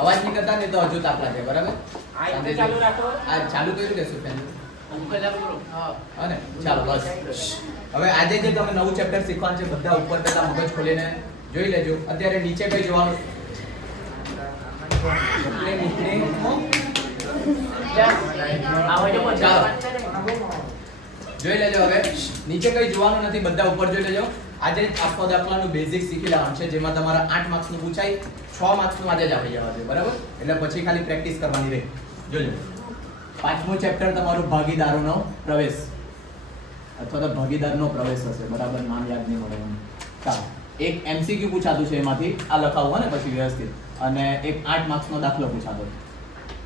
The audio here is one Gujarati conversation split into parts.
અવાજ નહીં કરતા ને તો હજુ તાપલા છે બરાબર આ રીતે ચાલુ રાખો. આ ચાલુ કર્યું કે શું ફેન હા ને ચાલો બસ હવે આજે જે તમે નવું ચેપ્ટર શીખવાનું છે બધા ઉપર પહેલા મગજ ખોલીને જોઈ લેજો અત્યારે નીચે કઈ જોવાનું એટલે નીચે ચાલો જોઈ લેજો હવે નીચે કઈ જોવાનું નથી બધા ઉપર જોઈ લેજો આજે આખો દાખલાનું બેઝિક શીખી લેવાનું છે જેમાં તમારા 8 માર્ક્સનું પૂછાય 6 માર્ક્સનું આજે જ આવી જવા છે બરાબર એટલે પછી ખાલી પ્રેક્ટિસ કરવાની રહે જોજો પાંચમું ચેપ્ટર તમારું ભાગીદારોનો પ્રવેશ અથવા તો ભાગીદારનો પ્રવેશ હશે બરાબર નામ યાદ નહીં મળે ચાલો એક એમસીક્યુ પૂછાતું છે એમાંથી આ લખાવું ને પછી વ્યવસ્થિત અને એક 8 માર્ક્સનો દાખલો પૂછાતો છે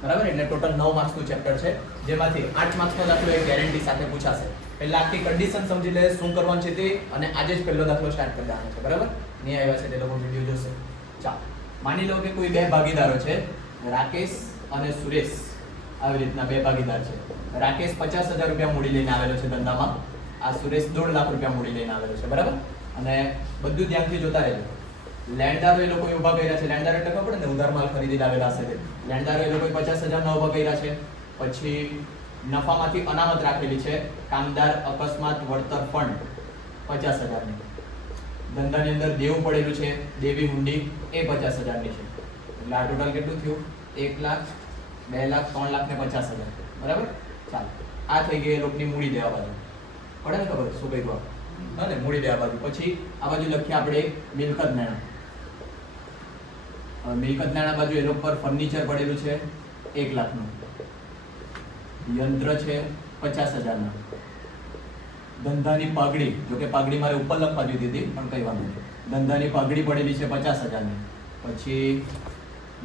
બરાબર એટલે ટોટલ 9 માર્ક્સનું ચેપ્ટર છે જેમાંથી 8 માર્ક્સનો દાખલો એક ગેરંટી સાથે પૂછાશે પહેલા આખી કન્ડિશન સમજી લે શું કરવાનું છે તે અને આજે જ પહેલો દાખલો સ્ટાર્ટ કરી દેવાનો છે બરાબર નહીં આવ્યા છે તે લોકો વિડિયો જોશે ચાલો માની લો કે કોઈ બે ભાગીદારો છે રાકેશ અને સુરેશ આવી રીતના બે ભાગીદાર છે રાકેશ 50,000 રૂપિયા મૂડી લઈને આવેલો છે ધંધામાં આ સુરેશ 1.5 લાખ રૂપિયા મૂડી લઈને આવેલો છે બરાબર અને બધું ધ્યાનથી જોતા રહેજો લેણદારો એ લોકો ઊભા કર્યા છે લેણદારો એટલે ખબર ને ઉધાર માલ ખરીદી લાવેલા હશે તે લેણદારો એ લોકો 50,000 ના ઊભા કર્યા છે પછી નફામાંથી અનામત રાખેલી છે કામદાર અકસ્માત વળતર ફંડ 50,000 ની ધંધાની અંદર દેવું પડેલું છે દેવી હુંડી એ 50,000 ની છે એટલે આ ટોટલ કેટલું થયું 1 લાખ 2 લાખ 3 લાખ ને 50,000 બરાબર ચાલો આ થઈ ગઈ એ લોકોની મૂડી દેવા બાજુ પડે ને ખબર શું કહ્યું હા ને મૂડી દેવા બાજુ પછી આ બાજુ લખીએ આપણે મિલકત નાણાં મિલકત નાણાં બાજુ એ લોકો પર ફર્નિચર પડેલું છે 1 લાખનું યંત્ર છે 50,000 ના ધંધાની પાઘડી જો કે પાઘડી મારે ઉપર લખવા દીધી હતી પણ કઈ વાંધો નહીં ધંધાની પાઘડી પડેલી છે 50,000 ની પછી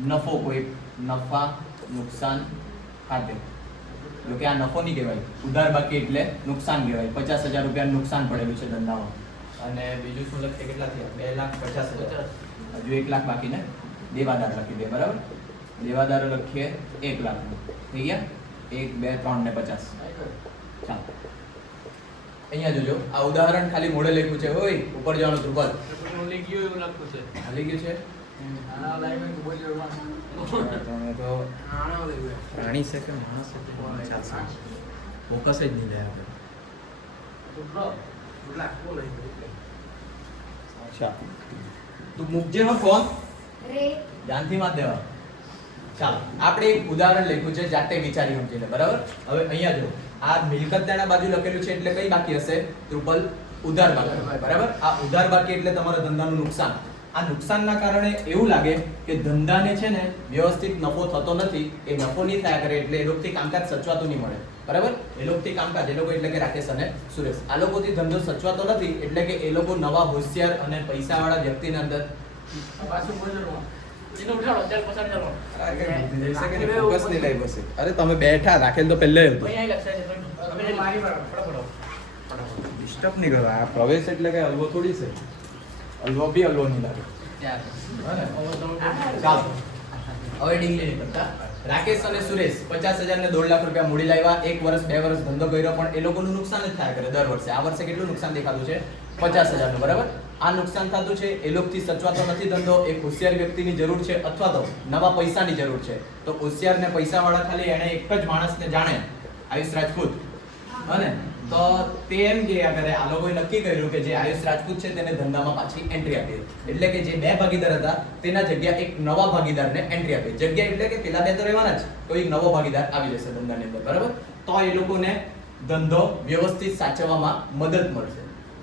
નફો કોઈ નફા નુકસાન ખાતે જો કે આ નફો નહીં કહેવાય ઉધાર બાકી એટલે નુકસાન કહેવાય 50,000 રૂપિયા નુકસાન પડેલું છે ધંધામાં અને બીજું શું લખીએ કેટલા થયા 2,50,000 હજુ 1 લાખ બાકી ને દેવાદાર લખી દે બરાબર દેવાદારો લખીએ 1 લાખ થઈ ગયા 1 2 3 ને 50 ચાલો અહીંયા જોજો આ ઉદાહરણ ખાલી મોડે લખ્યું છે ઓય ઉપર જવાનું ધ્રુપદ ઓલી ગયો એવું લખું છે હાલી ગયું છે આના લાઈવ માં બોલ તમે તો આના લઈ ગયો પ્રાણી છે કે માણસ છે ચાલશે ફોકસ જ નહીં લે આપણે ઉલા બોલ અચ્છા તું મૂકજે હો ફોન રે ધ્યાનથી માં દેવા ચાલો આપણે એક ઉદાહરણ લખ્યું છે જાતે વિચારી સમજી લે બરાબર હવે અહીંયા જો આ મિલકત નાણા બાજુ લખેલું છે એટલે કઈ બાકી હશે ટ્રિપલ ઉધાર બાકી બરાબર આ ઉધાર બાકી એટલે તમારા ધંધાનું નુકસાન આ નુકસાનના કારણે એવું લાગે કે ધંધાને છે ને વ્યવસ્થિત નફો થતો નથી એ નફો નહીં થયા કરે એટલે એ લોકોથી કામકાજ સચવાતું નહીં મળે બરાબર એ લોકોથી કામકાજ એ લોકો એટલે કે રાકેશ અને સુરેશ આ લોકોથી ધંધો સચવાતો નથી એટલે કે એ લોકો નવા હોશિયાર અને પૈસાવાળા વ્યક્તિને અંદર પાછું બોલવાનું એને ઉઠાડો ચાલ પસાર ચાલો ફોકસ નહીં લઈ બસે અરે તમે બેઠા રાખેલ તો પહેલે હતું અહીંયા લક્ષાય છે હવે મારી પર ફટાફટ ડિસ્ટર્બ નહીં કરો આ પ્રવેશ એટલે કે હલવો થોડી છે હલવો બી હલવો નહીં લાગે ચાલો હવે ડીંગલી નહીં કરતા રાકેશ અને સુરેશ 50,000 ને 1.5 લાખ રૂપિયા મૂડી લાવ્યા 1 વર્ષ 2 વર્ષ ધંધો કર્યો પણ એ લોકોનું નુકસાન જ થયા કરે દર વર્ષે આ વર્ષે કેટલું નુકસાન દેખાતું છે 50,000 નું બરાબર આ નુકસાન થતું છે એ લોકોથી સચવાતો નથી ધંધો એક હોશિયાર વ્યક્તિની જરૂર છે અથવા તો નવા પૈસાની જરૂર છે તો હોશિયાર ને પૈસાવાળા ખાલી એને એક જ માણસને જાણે આયુષ રાજપૂત અને તો તે એમ કે અગર આ લોકોએ નક્કી કર્યું કે જે આયુષ રાજપૂત છે તેને ધંધામાં પાછી એન્ટ્રી આપી એટલે કે જે બે ભાગીદાર હતા તેના જગ્યા એક નવા ભાગીદારને એન્ટ્રી આપી જગ્યા એટલે કે પેલા બે તો રહેવાના જ તો એક નવો ભાગીદાર આવી જશે ધંધાની અંદર બરાબર તો એ લોકોને ધંધો વ્યવસ્થિત સાચવવામાં મદદ મળશે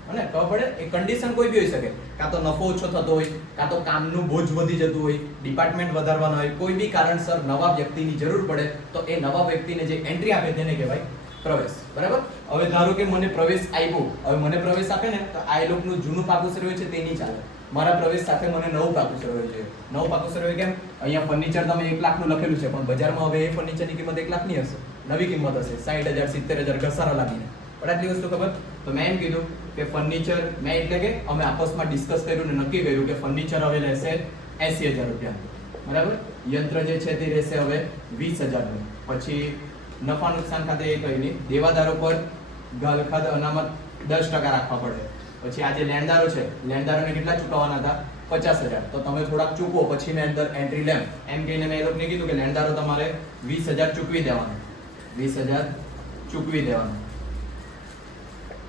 અને ખબર પડે એ કન્ડિશન કોઈ બી હોઈ શકે કાં તો નફો ઓછો થતો હોય કાં તો કામનું બોજ વધી જતું હોય ડિપાર્ટમેન્ટ વધારવાનો હોય કોઈ બી કારણસર નવા વ્યક્તિની જરૂર પડે તો એ નવા વ્યક્તિને જે એન્ટ્રી આપે તેને કહેવાય પ્રવેશ બરાબર હવે ધારો કે મને પ્રવેશ આપ્યો હવે મને પ્રવેશ આપે ને તો આ લોકોનું જૂનું પાકું હોય છે તે નહીં ચાલે મારા પ્રવેશ સાથે મને નવું પાકું હોય છે નવું પાકું હોય કેમ અહીંયા ફર્નિચર તમે 1 લાખનું લખેલું છે પણ બજારમાં હવે એ ફર્નિચરની કિંમત 1 લાખ ની હશે નવી કિંમત હશે 60,000 70,000 ઘસારા લાગીને પણ આટલી વસ્તુ ખબર તો મેં એમ કીધું કે ફર્નિચર મેં એટલે કે અમે આપસમાં ડિસ્કસ કર્યું ને નક્કી કર્યું કે ફર્નિચર હવે લેશે 80,000 રૂપિયા બરાબર યંત્ર જે છે તે રહેશે હવે 20,000 નું પછી નફા નુકસાન ખાતે એ કઈ નહીં દેવાદારો પર ગાલખાદ અનામત 10% રાખવા પડે પછી આ જે લેણદારો છે લેણદારોને કેટલા ચૂકવવાના હતા 50,000 તો તમે થોડાક ચૂકવો પછી મેં અંદર એન્ટ્રી લેમ એમ કહીને મેં એ લોકોને કીધું કે લેણદારો તમારે 20,000 ચૂકવી દેવાનું 20,000 ચૂકવી દેવાનું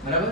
બરાબર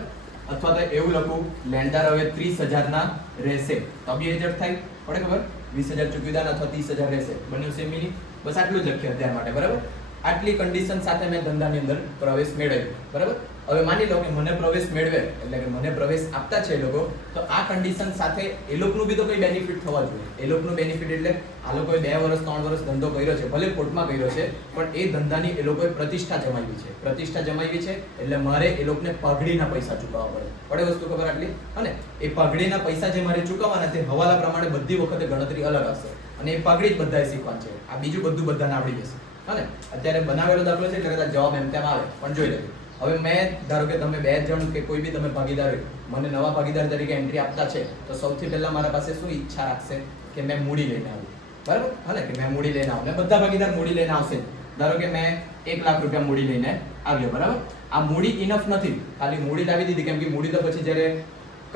અથવા તો એવું લખું લેણદાર હવે 30,000 ના રહેશે તો બી એજન્ટ થાય પડે ખબર 20,000 ચૂકવી દેવાના અથવા 30,000 રહેશે બંને સેમ મિનિંગ બસ આટલું જ લખ્યું અત્યાર માટે બરાબર આટલી કન્ડિશન સાથે મેં ધંધાની અંદર પ્રવેશ મેળવ્યો બરાબર હવે માની લો કે મને પ્રવેશ મેળવે એટલે કે મને પ્રવેશ આપતા છે એ લોકો તો આ કન્ડિશન સાથે એ લોકોનું બી તો કોઈ બેનિફિટ થવા જોઈએ એ લોકોનું બેનિફિટ એટલે આ લોકોએ 2 વર્ષ 3 વર્ષ ધંધો કર્યો છે ભલે ખોટમાં કર્યો છે પણ એ ધંધાની એ લોકોએ પ્રતિષ્ઠા જમાવી છે એટલે મારે એ લોકોને પગડીના પૈસા ચૂકવવા પડે વસ્તુ ખબર આટલી અને એ પગડીના પૈસા જે મારે ચૂકવવાના તે હવાલા પ્રમાણે બધી વખતે ગણતરી અલગ હશે અને એ પગડી જ બધાએ શીખવાનું છે આ બીજું બધું બધાને આવડી જશે અને અત્યારે બનાવેલો દાખલો છે એટલે કદાચ જવાબ એમ તેમ આવે પણ જોઈ લેજો હવે મેં ધારો કે તમે 2 જણ કે કોઈ બી તમે ભાગીદાર હોય મને નવા ભાગીદાર તરીકે એન્ટ્રી આપતા છે તો સૌથી પહેલા મારા પાસે શું ઈચ્છા રાખશે કે મેં મૂડી લઈને આવું બરાબર હા ને કે મેં મૂડી લઈને આવું ને બધા ભાગીદાર મૂડી લઈને આવશે ધારો કે મેં 1 લાખ રૂપિયા મૂડી લઈને આવ્યો બરાબર આ મૂડી ઇનફ નથી ખાલી મૂડી લાવી દીધી કેમ કે મૂડી તો પછી જ્યારે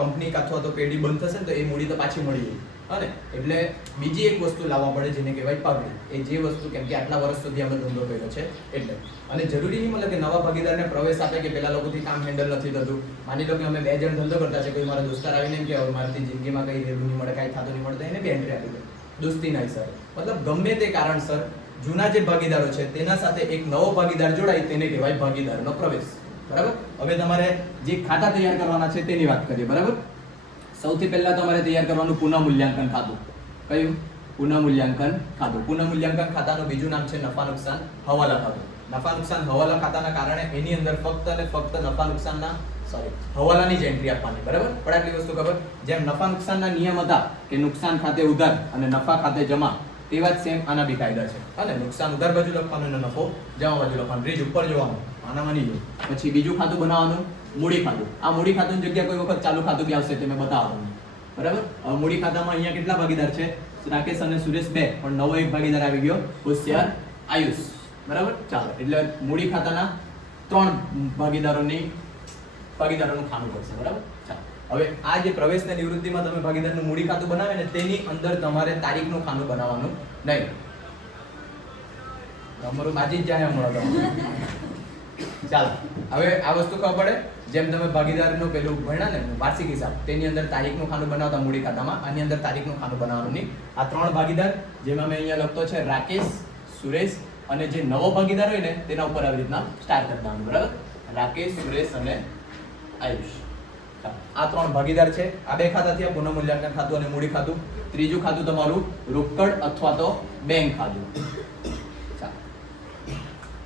કંપની અથવા તો પેઢી બંધ થશે ને તો એ મૂડી તો પાછી મળી જાય અને એટલે બીજી એક વસ્તુ લાવવા પડે જેને કહેવાય પગડી એ જે વસ્તુ કેમ કે આટલા વર્ષ સુધી અમે ધંધો કર્યો છે એટલે અને જરૂરી નહીં મતલબ કે નવા ભાગીદારને પ્રવેશ આપે કે પેલા લોકોથી કામ હેન્ડલ નથી થતું માની લો કે અમે 2 જણ ધંધો કરતા છે કોઈ મારા દોસ્તાર આવીને એમ કે હવે મારાથી જિંદગીમાં કઈ રેલું નહીં મળે કાંઈ થતું નહીં મળે એને બી એન્ટ્રી આપી દે દોસ્તી નહીં સર મતલબ ગમે તે કારણસર જૂના જે ભાગીદારો છે તેના સાથે એક નવો ભાગીદાર જોડાય તેને કહેવાય ભાગીદારનો પ્રવેશ બરાબર હવે તમારે જે ખાતા તૈયાર કરવાના છે તેની વાત કરીએ બરાબર સૌથી પહેલા તમારે તૈયાર કરવાનું પુનઃ મૂલ્યાંકન ખાતું કયું પુનઃ મૂલ્યાંકન ખાતાનું બીજું નામ છે નફા નુકસાન હવાલા ખાતું નફા નુકસાન હવાલા ખાતાના કારણે એની અંદર ફક્ત અને ફક્ત નફા નુકસાનના હવાલાની જ એન્ટ્રી આપવાની બરાબર પણ આટલી વસ્તુ ખબર જેમ નફા નુકસાનના નિયમ હતા કે નુકસાન ખાતે ઉધાર અને નફા ખાતે જમા તેવા જ સેમ આના બી કાયદા છે અને નુકસાન ઉધાર બાજુ લખવાનું અને નફો જમા બાજુ લખવાનું બ્રિજ ઉપર જોવાનું આના માની લો પછી બીજું ખાતું બનાવવાનું મૂડી ખાતું આ મૂડી ખાતું જગ્યા કોઈ વખત ચાલુ ખાતું બી આવશે તે મેં બતાવવાનું બરાબર હવે મૂડી ખાતામાં અહીંયા કેટલા ભાગીદાર છે રાકેશ અને સુરેશ 2 પણ નવો એક ભાગીદાર આવી ગયો હોશિયાર આયુષ બરાબર ચાલો એટલે મૂડી ખાતાના 3 ભાગીદારોનું ખાનું પડશે બરાબર ચાલો હવે આ જે પ્રવેશ ને નિવૃત્તિમાં તમે ભાગીદારનું મૂડી ખાતું બનાવે ને તેની અંદર તમારે તારીખનું ખાનું બનાવવાનું નહીં તમારું બાજી જ જાય હમણાં ચાલો હવે આ વસ્તુ ખબર પડે જેમ તમે ભાગીદારનું પેલું ભણ્યા ને વાર્ષિક હિસાબ તેની અંદર તારીખનું ખાનું બનાવતા મૂડી ખાતામાં આની અંદર તારીખનું ખાનું બનાવવાનું નહીં આ 3 ભાગીદાર જેમાં મેં અહીંયા લખતો છે રાકેશ સુરેશ અને જે નવો ભાગીદાર હોય ને તેના ઉપર આવી રીતના સ્ટાર કરી દેવાનું બરાબર રાકેશ સુરેશ અને આયુષ આ 3 ભાગીદાર છે આ 2 ખાતા થયા પુનઃ મૂલ્યાંકન ખાતું અને મૂડી ખાતું ત્રીજું ખાતું તમારું રોકડ અથવા તો બેંક ખાતું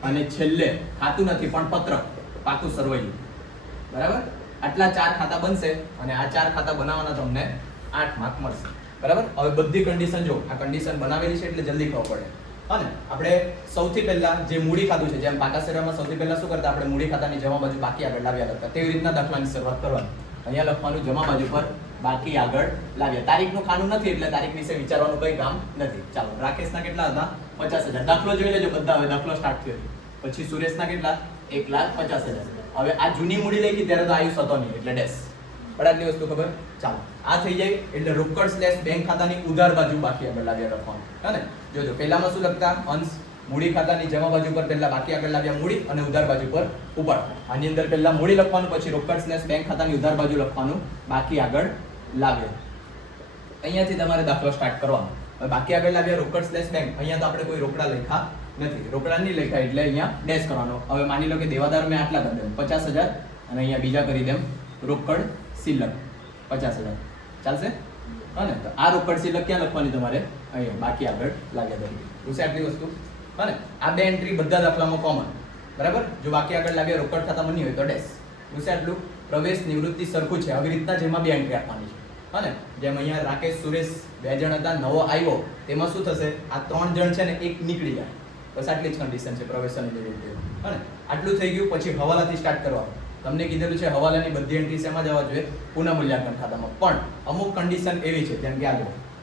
અને છેલ્લે ખાતું નથી પણ પત્રક પાકું સરવૈયું બરાબર આટલા 4 ખાતા બનશે અને આ 4 ખાતા બનાવવાના તમને 8 માર્ક મળશે બરાબર હવે બધી કન્ડિશન જો આ કન્ડિશન બનાવેલી છે એટલે જલ્દી ખબર પડે અને આપણે સૌથી પહેલા જે મૂડી ખાતું છે જેમ પાકાસેરામાં સૌથી પહેલા શું કરતા આપણે મૂડી ખાતાની જમા બાજુ બાકી આગળ લાવ્યા કરતા તેવી રીતના દાખલાની શરૂઆત કરવાની અહીંયા લખવાનું જમા બાજુ પર બાકી આગળ લાવ્યા તારીખનું ખાનું નથી એટલે તારીખ વિશે વિચારવાનું કંઈ કામ નથી ચાલો રાકેશના કેટલા હતા 50,000 દાખલો જોઈ લેજો બધા હવે દાખલો સ્ટાર્ટ થયો પછી સુરેશના કેટલા 1,50,000 હવે આ જૂની મૂડી લખી ત્યારે તો આયુષ હતો નહીં એટલે ડેશ પણ આટલી વસ્તુ ખબર ચાલો આ થઈ જાય એટલે રોકડ સ્લેશ બેંક ખાતાની ઉધાર બાજુ બાકી આગળ લાવ્યા લખવાનું હે ને જોજો પહેલામાં શું લખતા અંશ મૂડી ખાતાની જમા બાજુ પર પહેલા બાકી આગળ લાવ્યા મૂડી અને ઉધાર બાજુ પર ઉપાડ આની અંદર પહેલા મૂડી લખવાનું પછી રોકડ સ્લેશ બેંક ખાતાની ઉધાર બાજુ લખવાનું બાકી આગળ લાવ્યા અહીંયાથી તમારે દાખલો સ્ટાર્ટ કરવાનો હવે બાકી આગળ લાવ્યા રોકડ સ્લેશ બેંક અહીંયા તો આપણે કોઈ રોકડા લખ્યા નથી રોકડા નહીં લખ્યા એટલે અહીંયા ડેશ કરવાનો હવે માની લો કે દેવાદાર મેં આટલા કરી દેમ 50,000 અને અહીંયા બીજા કરી દેમ રોકડ સિલક 50,000 ચાલશે અને તો આ રોકડ સિલક ક્યાં લખવાની તમારે અહીંયા બાકી આગળ લાગ્યા તરીકે પૂછે આટલી વસ્તુ અને આ 2 એન્ટ્રી બધા દાખલામાં કોમન બરાબર જો બાકી આગળ લાગે રોકડ ખાતામાં નહીં હોય તો ડેશ પૂછે આટલું પ્રવેશ નિવૃત્તિ સરખું છે આવી રીતના જેમાં 2 એન્ટ્રી આપવાની છે અને જેમ અહીંયા રાકેશ સુરેશ 2 જણ હતા નવો આવ્યો તેમાં શું થશે આ 3 જણ છે ને એક નીકળી જાય બસ આટલી જ કન્ડિશન છે પ્રવેશની નિવૃત્તિ અને આટલું થઈ ગયું પછી હવાલાથી સ્ટાર્ટ કરવાનું તમને કીધેલું છે હવાલાની બધી એન્ટ્રી શેમાં જવા જોઈએ પુનઃ મૂલ્યાંકન ખાતામાં પણ અમુક કન્ડિશન એવી છે જેમ કે આ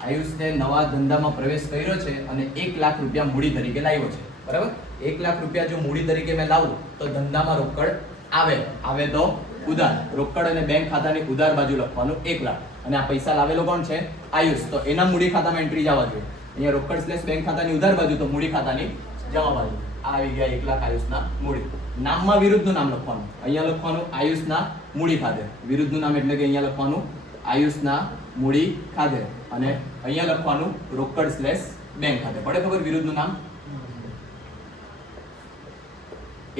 આયુષને નવા ધંધામાં પ્રવેશ કર્યો છે અને 1 લાખ રૂપિયા મૂડી તરીકે લાવ્યો છે બરાબર 1 લાખ રૂપિયા જો મૂડી તરીકે મેં લાવું તો ધંધામાં રોકડ આવે તો ઉધાર રોકડ અને બેંક ખાતાની ઉધાર બાજુ લખવાનું 1 લાખ અને આ પૈસા લાવેલો કોણ છે? આયુષ. તો એના મૂડી ખાતામાં એન્ટ્રી જવા જોઈએ. અહીંયા રોકડ સ્લેશ બેંક ખાતાની ઉધાર બાજુ, તો મૂડી ખાતાની જમા બાજુ. આ આવી ગયા 1 લાખ આયુષના મૂડી. નામમાં વિરુદ્ધનું નામ લખવાનું. અહીંયા લખવાનું આયુષના મૂડી ખાતે. વિરુદ્ધનું નામ એટલે કે અહીંયા લખવાનું આયુષના મૂડી ખાતે અને અહીંયા લખવાનું રોકડ સ્લેશ બેંક ખાતે. પડે ખબર વિરુદ્ધનું નામ?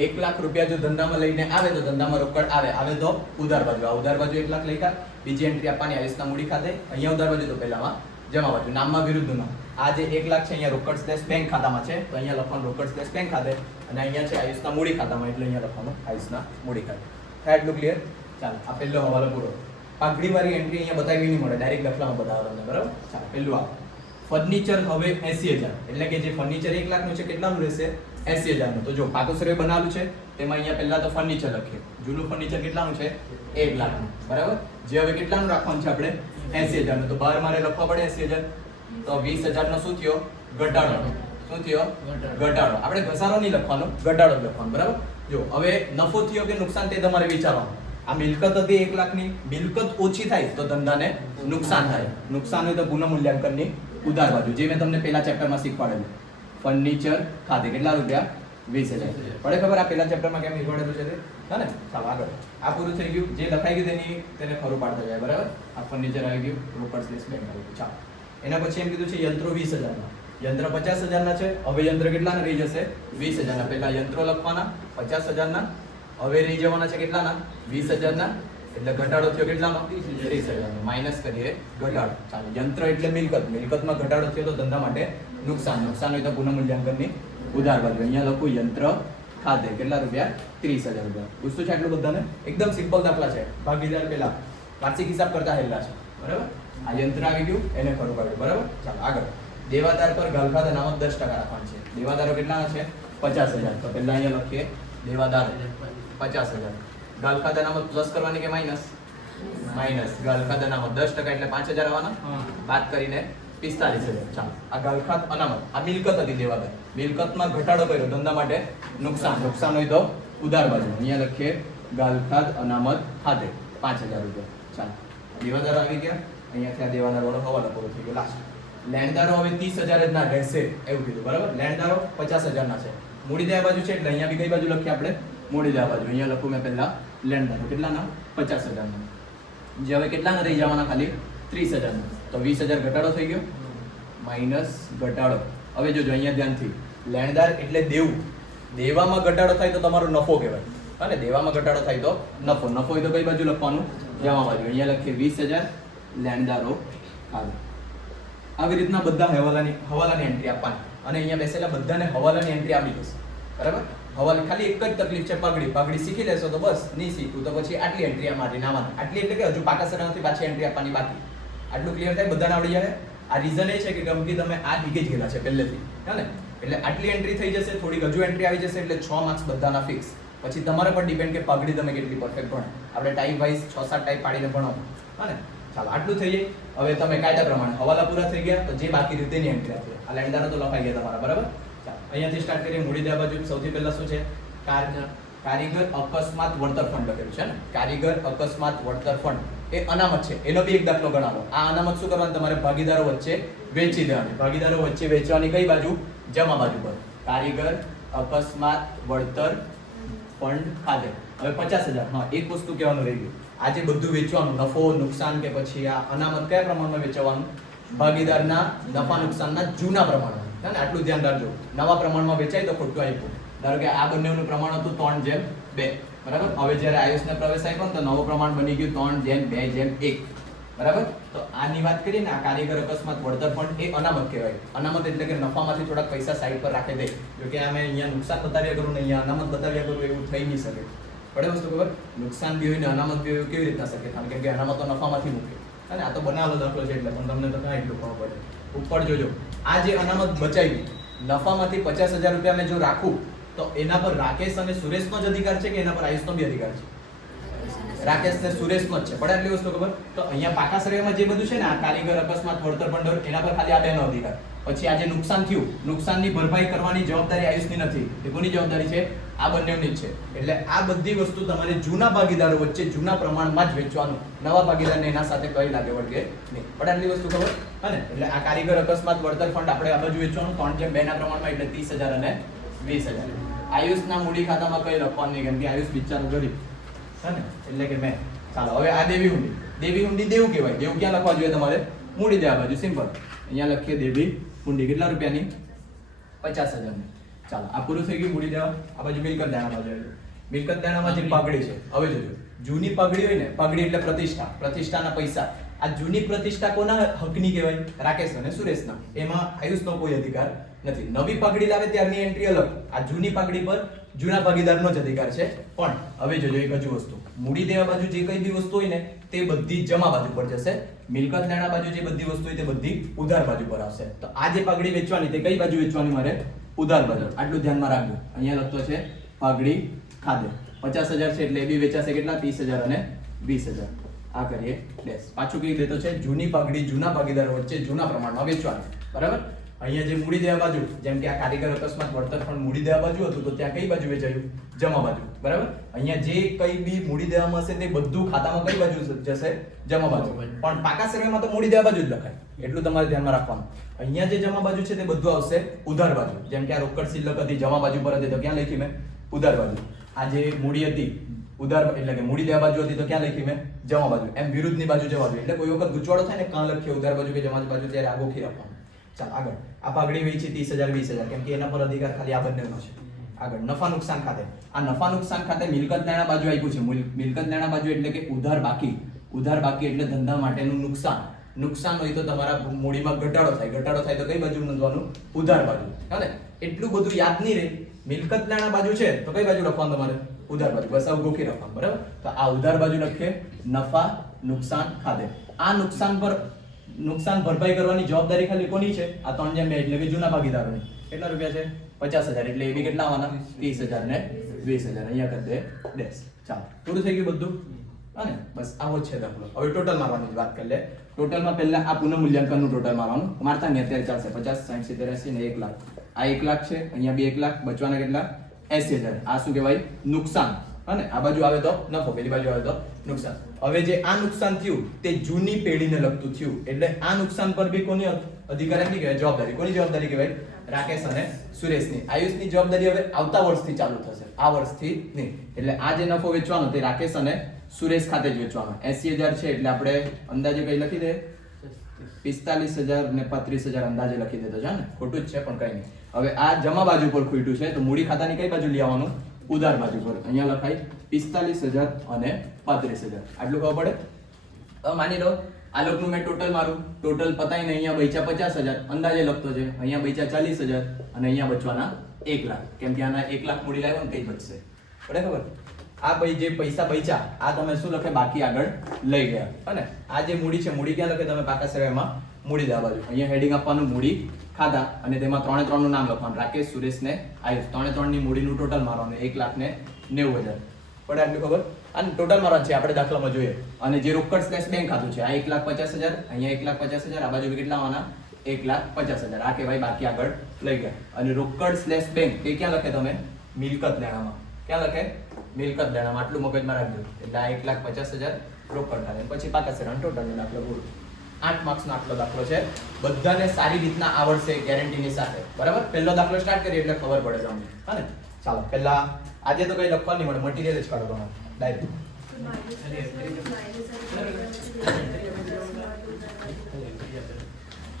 1 લાખ રૂપિયા જો ધંધામાં લઈને આવે તો ધંધામાં રોકડ આવે તો ઉધાર બાજુ. આ ઉધાર બાજુ 1 લાખ લખ્યા. બીજી એન્ટ્રી આપવાની આયુષના મૂડી ખાતે. અહીંયા ઉધાર બાજુ તો પહેલામાં જમા બાજુ. નામમાં વિરુદ્ધનું નામ. આ જે 1 લાખ છે અહીંયા રોકડ સ્લેશ બેંક ખાતામાં છે, તો અહીંયા લખવાનું રોકડ સ્લેશ બેંક ખાતે અને અહીંયા છે આયુષના મૂડી ખાતામાં, એટલે અહીંયા લખવાનું આયુષના મૂડી ખાતે. થાય એટલું ક્લિયર? ચાલો, આ પહેલો હવાલો પૂરો. પાઘડી વાળી એન્ટ્રી અહીંયા બતાવી નહીં મળે, ડાયરેક્ટ લખવામાં બતાવો તમને, બરાબર? ચાલો, પહેલું આ ફર્નિચર હવે 80,000, એટલે કે જે ફર્નિચર 1 લાખનું છે કેટલાનું રહેશે? 80,000નું. તો જો પાકું સર્વે બનાવેલું છે તેમાં અહીંયા પહેલા તો ફર્નિચર લખીએ. જૂનું ફર્નિચર કેટલાનું છે? 1 લાખનું, બરાબર? જે હવે કેટલાનું રાખવાનું છે આપણે? 80,000નું. તો બહાર મારે લખવા પડે 80,000. તો 20,000 નો શું થયો? ઘટાડો. શું થયો? ઘટાડો. આપણે ઘસારો નહીં લખવાનો, ઘટાડો જ લખવાનો, બરાબર? જો હવે નફો થયો કે નુકસાન તે તમારે વિચારવાનું. આ મિલકત હતી 1 લાખની, મિલકત ઓછી થાય તો ધંધાને નુકસાન થાય. નુકસાન હોય તો પુનઃ મૂલ્યાંકનની ઉધાર બાજુ, જે મેં તમને પહેલા ચેપ્ટરમાં શીખવાડેલું. ફર્નિચર ખાતે કેટલા રૂપિયા? 20,000. પડે ખબર આ પહેલા ચેપ્ટરમાં કેમ શીખવાડેલું છે તે? હા ને? ચાલો આગળ. આ પૂરું થઈ ગયું. જે લખાઈ ગયું તેને ખરું પાડતા જાય, બરાબર? આ ફર્નિચર આવી ગયું, રોકડ સ્લેશ બેંક આવી ગયું. ચાલો, એના પછી એમ કીધું છે યંત્રો 20,000ના. યંત્ર 50,000ના છે. હવે યંત્ર કેટલાના રહી જશે? 20,000ના. પહેલા યંત્રો લખવાના 50,000ના. હવે રહી જવાના છે કેટલાના? 20,000ના. એટલે ઘટાડો થયો કેટલાનો? 30,000નો. માઇનસ કરીએ ઘટાડો. ચાલો, યંત્ર એટલે મિલકત. મિલકતમાં ઘટાડો થયો તો ધંધા માટે નુકસાન. નુકસાન હોય તો પુનઃ મૂલ્યાંકનની ઉધાર બાજુ. અહીંયા લખું યંત્ર ખાતે કેટલા રૂપિયા? 30,000 રૂપિયા. પૂછતું છે આટલું બધાને? એકદમ સિમ્પલ દાખલા છે. ભાગીદાર પેલા વાર્ષિક હિસાબ કરતા હેલા છે, બરાબર? આ યંત્ર આવી ગયું, એને ખરું પાડ્યું, બરાબર? ચાલો આગળ. દેવાદાર પર ગાલખાત અનામત 10% રાખવાનું છે. દેવાદારો કેટલાના છે? 50,000. તો પહેલા અહીંયા લખીએ દેવાદાર 50,000. ગાલખાત અનામત પ્લસ કરવાની કે માઇનસ? માઇનસ. ગાલખાત અનામત 10% એટલે 5,000 આવવાના. બાદ કરીને 45,000. ચાલો, આ ગાલખાત અનામત, આ મિલકત હતી દેવાદાર. મિલકતમાં ઘટાડો કર્યો, ધંધા માટે નુકસાન. નુકસાન હોય તો ઉધાર બાજુ. અહીંયા લખીએ ગાલખાત અનામત ખાતે 5,000 રૂપિયા. ચાલો, દેવાદારો આવી ગયા. અહીંયાથી આ દેવાદાર વાળો હવાલો પૂરો થઈ ગયો. લાસ્ટ લેણદારો હવે 30,000 જ ના રહેશે એવું કીધું, બરાબર? લેણદારો 50,000 ના છે. મૂડી દેવા બાજુ છે એટલે અહીંયા બી કઈ બાજુ લખીએ આપણે? મૂડી દેવા બાજુ. અહીંયા લખું મેં પહેલા લેણદારો કેટલાના? 50,000 ના. જે હવે કેટલાના રહી જવાના? ખાલી 30,000 ના. તો 20,000 ઘટાડો થઈ ગયો, માઇનસ ઘટાડો. હવે જોજો અહીંયા ધ્યાનથી, લેણદાર એટલે દેવું. દેવામાં ઘટાડો થાય તો તમારો નફો કહેવાય, અને દેવામાં ઘટાડો થાય તો નફો. નફો હોય તો કઈ બાજુ લખવાનું? જમા બાજુ. અહીંયા લખીએ 20,000 લેણદારો ખાતે. આવી રીતના બધા હવાલાની એન્ટ્રી આપવાની અને અહીંયા બેસેલા બધાને હવાલાની એન્ટ્રી આપી દેશે, બરાબર? હવાલા ખાલી એક જ તકલીફ છે, પાઘડી શીખી લેશો તો બસ. નહીં શીખવું તો પછી આટલી એન્ટ્રી અમારી નાવાની. આટલી એટલે કે હજુ પાકા સરાવથી પાછી એન્ટ્રી આપવાની બાકી. આટલું ક્લિયર થાય? બધાને આવડી જાય? આ રીઝન એ છે કે કેમ કે તમે આ શીખી જ ગયેલા છે પહેલેથી, હે ને? એટલે આટલી એન્ટ્રી થઈ જશે, થોડીક હજુ એન્ટ્રી આવી જશે એટલે 6 માર્ક્સ બધાના ફિક્સ. પછી તમારા પર ડિપેન્ડ કે પાઘડી તમે કેટલી પરફેક્ટ ભણો. આપણે ટાઈપ વાઇઝ 6-7 ટાઈપ પાડીને ભણાવો, હે ને? ચાલો, આટલું થઈ જાય. હવે તમે કાયદા પ્રમાણે હવાલા પૂરા થઈ ગયા તો જે બાકી રીતેની એન્ટ્રી આપી. આ લેણદારો તો લખાઈ ગયા તમારા, બરાબર? ચાલો, અહીંયાથી સ્ટાર્ટ કરીએ. મૂડી દેવા બાજુ સૌથી પહેલા શું છે? કારીગર અકસ્માત વળતર ફંડ લખેલું છે ને? કારીગર અકસ્માત વળતર ફંડ એ અનામત છે. એનો બી એક દાખલો ગણાવો. આ અનામત શું કરવાનું? તમારે ભાગીદારો વચ્ચે વેચી દેવાની. ભાગીદારો વચ્ચે વેચવાની કઈ બાજુ? જમા બાજુ પર. કારીગર અકસ્માત વળતર ફંડ ખાતે. હવે 50,000. હા, એક વસ્તુ કહેવાનું રહી ગયું. આજે બધું વેચવાનું, નફો નુકસાન કે પછી આ અનામત કયા પ્રમાણમાં વેચવાનું? ભાગીદારના નફા નુકસાનના જૂના પ્રમાણમાં. હે ને? આટલું ધ્યાન રાખજો. નવા પ્રમાણમાં વેચાય તો ખોટું આપ્યું. ધારો કે આ બંનેનું પ્રમાણ હતું 3:2, બરાબર? હવે જ્યારે આયુષને પ્રવેશ આપ્યો ને તો નવું પ્રમાણ બની ગયું 3:2:1, બરાબર? તો આની વાત કરીએ ને, આ કારીગર અકસ્માત વળતર ફંડ એ અનામત કહેવાય. અનામત એટલે કે નફામાંથી થોડાક પૈસા સાઈડ પર રાખી દે. જો કે અમે અહીંયા નુકસાન બતાવ્યા કરું ને અહીંયા અનામત બતાવ્યા કરું, એવું થઈ નહીં શકે. પડે વસ્તુ ખબર? નુકસાન બી હોય ને અનામત બી હોય, કેવી રીતના શકે? કારણ કે અનામત તો નફામાંથી મૂકે. અને આ તો બનાવેલો દાખલો છે એટલે, પણ તમને તો કાંઈ એટલું ખબર પડે. ઉપર જોજો, આ જે અનામત બચાવી નફામાંથી 50,000 રૂપિયા મેં જો રાખું તો એના પર રાકેશ અને સુરેશનો જ અધિકાર છે કે એના પર આયુષનો બી અધિકાર છે? રાકેશ ને સુરેશ નો જ છે. પડે એટલી વસ્તુ ખબર? તો અહીંયા પાકા સર્વેમાં જે બધું છે ને, આ કારીગર, અકસ્માત, વળતર ભંડોળ, એના પર ખાલી આ બેનો અધિકાર. પછી આ જે નુકસાન થયું, નુકસાનની ભરપાઈ કરવાની જવાબદારી આયુષની નથી. એ કોની જવાબદારી છે? આ બંનેની જ છે. એટલે આ બધી વસ્તુ તમારે જૂના ભાગીદારો વચ્ચે જૂના પ્રમાણમાં જ વેચવાનું. નવા ભાગીદારને એના સાથે કઈ લાગે વળગે નહીં. પડે આટલી વસ્તુ ખબર? હા ને? એટલે આ કારીગર, અકસ્માત, વળતર ફંડ આપણે આ બાજુ વેચવાનું 3/2 ના પ્રમાણમાં, એટલે 30,000 અને 20,000. આયુષના મૂડી ખાતામાં કઈ લખવાનું નહીં, કેમ કે આયુષ બિચારો ગરીબ, હા ને? એટલે કે મેં ચાલો હવે આ દેવી હુંડી. દેવી હુંડી દેવું કહેવાય. દેવું ક્યાં લખવા જોઈએ તમારે? મૂડી દેવા બાજુ, સિમ્પલ. અહીંયા લખીએ દેવી હુંડી. કેટલા રૂપિયાની? 50,000 ની. ચાલો આ પૂરું થઈ ગયું મૂડી દેવા. આ બાજુ મિલકત દેણા બાજુ આવી. મિલકત દેણામાં જે પગડી છે, હવે જોજો, જૂની પગડી હોય ને, પગડી એટલે પ્રતિષ્ઠા, પ્રતિષ્ઠાના પૈસા. આ જૂની પ્રતિષ્ઠા કોના હકની કહેવાય? રાકેશ અને સુરેશના. એમાં આયુષનો કોઈ અધિકાર નથી. નવી પગડી લાવે ત્યારની એન્ટ્રી અલગ. આ જૂની પગડી પર જૂના ભાગીદારનો જ અધિકાર છે. પણ હવે જોજો એક હજુ વસ્તુ, મૂડી દેવા બાજુ જે કઈ બી વસ્તુ હોય ને, તે બધી જમા બાજુ પર જશે. મિલકત દેણા બાજુ જે બધી વસ્તુ હોય તે બધી ઉધાર બાજુ પર આવશે. તો આ જે પગડી વેચવાની, તે કઈ બાજુ વેચવાની મારે? ઉધાર બાજુ. આટલું ધ્યાનમાં રાખજો. અહીંયા લખતો છે પગડી ખાધે 50,000 છે, એટલે એ બી વેચાશે કેટલા? 30,000 અને 20,000. આ કરીએ ડેશ. પાછું કઈ દેતો છે? જૂની પગડી જૂના ભાગીદારો વચ્ચે જૂના પ્રમાણમાં વેચવાની. બરાબર? અહીંયા જે મૂડી દેવા બાજુ, જેમ કે આ કારીગર, અકસ્માત, વળતર ફંડ મૂડી દેવા બાજુ હતું, તો ત્યાં કઈ બાજુ વેચાયું? જમા બાજુ. બરાબર? અહીંયા જે કઈ બી મૂડી દેવામાં હશે તે બધું ખાતામાં કઈ બાજુ જશે? જમા બાજુ. પણ પાકા સર્વેમાં તો મૂડી દેવા બાજુ જ લખાય. એટલું તમારે ધ્યાનમાં રાખવાનું. અહીંયા જે જમા બાજુ છે તે બધું આવશે ઉધાર બાજુ. જેમ કે આ રોકડ શિલ્લક હતી, જમા બાજુ પર હતી, તો ક્યાં લખી મેં? ઉધાર બાજુ. આ જે મૂડી હતી ઉધાર, એટલે કે મૂડી દેવા બાજુ હતી, તો ક્યાં લખી મેં? જમા બાજુ. એમ વિરુદ્ધની બાજુ જવા દો. એટલે કોઈ વખત ગુચવાડો થાય ને, કાં લખીએ ઉધાર બાજુ કે જમા બાજુ, ત્યારે આ ગોખી રાખવાનું. ચાલ આગળ. આ પાઘડી વેચી 30,000 20,000, કેમ કે એના પર અધિકાર ખાલી આ બંનેનો છે. આગળ નફા નુકસાન ખાતે. આ નફા નુકસાન ખાતે મિલકત દેણા બાજુ આપ્યું છે. મિલકત દેણા બાજુ એટલે કે ઉધાર બાકી. ઉધાર બાકી એટલે ધંધા માટેનું નુકસાન. નુકસાન હોય તો તમારા મૂડીમાં ઘટાડો થાય. ઘટાડો થાય તો કઈ બાજુ નોંધવાનું? ઉધાર બાજુ. હા ને? એટલું બધું યાદ નહીં રહે. મિલકત દેણા બાજુ છે તો કઈ બાજુ લખવાનું તમારે? ઉધાર બાજુ. બસ આવું ગોખી રાખવાનું. બરાબર? તો આ ઉધાર બાજુ લખીએ નફા નુકસાન ખાતે. આ નુકસાન પર નુકસાન ભરપાઈ કરવાની જવાબદારી ખાલી કોની છે? આ 3/2 એટલે કે જૂના ભાગીદારોની. કેટલા રૂપિયા છે? 50,000. એટલે એ બી કેટલા આવવાના? 30,000 ને 20,000. અહીંયા કરી દે ડેશ. ચાલો પૂરું થઈ ગયું બધું. અને બસ આવો જ છે દાખલો. હવે ટોટલ મારવાની વાત કરી લે. ટોટલમાં પહેલા આ પુનઃ મૂલ્યાંકનનું ટોટલ મારવાનું. મારતા નહીં અત્યારે ચાલશે. 50 60 70 80 ને 1 લાખ. આ 1 લાખ છે, અહીંયા બી 1 લાખ. બચવાના કેટલા? 80,000. આ શું કહેવાય? નુકસાન. અને આ બાજુ આવે તો નફો, પેલી બાજુ આવે તો નુકસાન. હવે જે આ નુકસાન થયું તે જૂની પેઢીને લગતું થયું. એટલે આ નુકસાન પર બી કોની અધિકાર એમ નહીં કહેવાય? જવાબદારી. કોની જવાબદારી કહેવાય? રાકેશ અને સુરેશની. આયુષની જવાબદારી હવે આવતા વર્ષથી ચાલુ થશે, આ વર્ષથી નહીં. એટલે આ જે નફો વેચવાનો તે રાકેશ અને સુરેશ ખાતે જ વેચવાનો. 80,000 છે, એટલે આપણે અંદાજે કઈ લખી દે? 45,000 ને 35,000 અંદાજે લખી દેતો છે ને? ખોટું જ છે પણ કઈ નહીં. હવે આ જમા બાજુ પર ખૂટ્યું છે, તો મૂડી ખાતાની કઈ બાજુ લઈ આવવાનું? ઉધાર બાજુ પર. અહીંયા લખાય 45,000 અને 35,000. આટલું ખબર પડે? હવે માની લો આ લોકનું મેં ટોટલ મારું ટોટલ પતાઈને અહીંયા બચ્યા 50,000 અંદાજે લખતો છે. અહીંયા બચ્યા 40,000 અને અહીંયા બચવાના 1 લાખ. કેમ કે આના 1 લાખ મૂડી લાવ્યો ને તે જ બચશે. પડે ખબર? આ ભાઈ જે પૈસા બચ્યા આ તમે શું લખે? બાકી આગળ લઈ ગયા. અને આ જે મૂડી છે, મૂડી ક્યાં લખે તમે? પાકા સર્વેમાં મૂડી દેવા બાજુ. અહીંયા હેડિંગ આપવાનું મૂડી ખાતા, અને તેમાં 3 નું નામ લખવાનું. રાકેશ, સુરેશ ને આયુષ. 3 ની મૂડીનું ટોટલ મારવાનું 1,90,000. પડે આટલું ખબર? અને ટોટલ મારવાનું છે આપણે દાખલામાં જોઈએ. અને જે રોકડ સ્લેશ બેંક ખાતું છે, આ 1,50,000, અહીંયા 1,50,000, આ બાજુ કેટલા આવવાના? 1,50,000. આ કહેવાય બાકી આગળ લઈ ગયા. અને રોકડ સ્લેશ બેંક તે ક્યાં લખે તમે? મિલકત દેણામાં. ક્યાં લખે? મિલકત દેણામાં. આટલું મગજમાં રાખજો. એટલે આ 1,50,000 રોકડ ખાતે. પછી પાકા સર્વેનો ટોટલનો દાખલો પૂરો. 8 માર્ક્સનો આટલો દાખલો છે. બધાને સારી રીતના આવડશે ગેરંટીની સાથે. બરાબર? પહેલો દાખલો સ્ટાર્ટ કરીએ એટલે ખબર પડે તમને. હા ને? ચાલો પહેલા આજે તો કઈ લખવાનું નહીં મળે, મટીરીયલ જ કાઢવાનું ડાયરેક્ટ.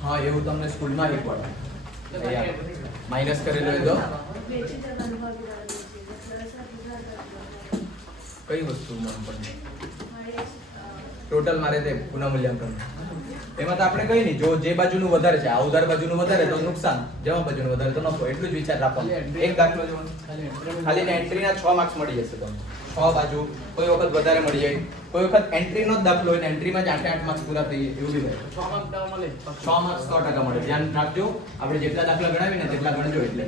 હા એવું તમને સ્કૂલમાં શીખવાડે. માઇનસ કરેલું હોય તો કઈ વસ્તુ ટોટલ મારે તે પુનઃ મૂલ્યાંકન. એમાં તો આપણે કઈ નહીં, જો જે બાજુનું વધારે છે, આ ઉધાર બાજુનું વધારે તો નુકસાન, જમા બાજુનું વધારે તો નફો. એટલું જ વિચાર રાખવાનો. એક દાખલો જો ખાલી એન્ટ્રીના 6 માર્ક્સ મળી જશે તમને. 6 બાજુ કોઈ વખત વધારે મળી જાય, કોઈ વખત એન્ટ્રીનો જ દાખલો હોય ને એન્ટ્રીમાં જ 8 માર્ક્સ પૂરા થઈ જાય, એવું બી થાય. 6 માર્ક્સ 100% મળે. ધ્યાન રાખજો. આપણે જેટલા દાખલા ગણાવીને તેટલા ગણજો. એટલે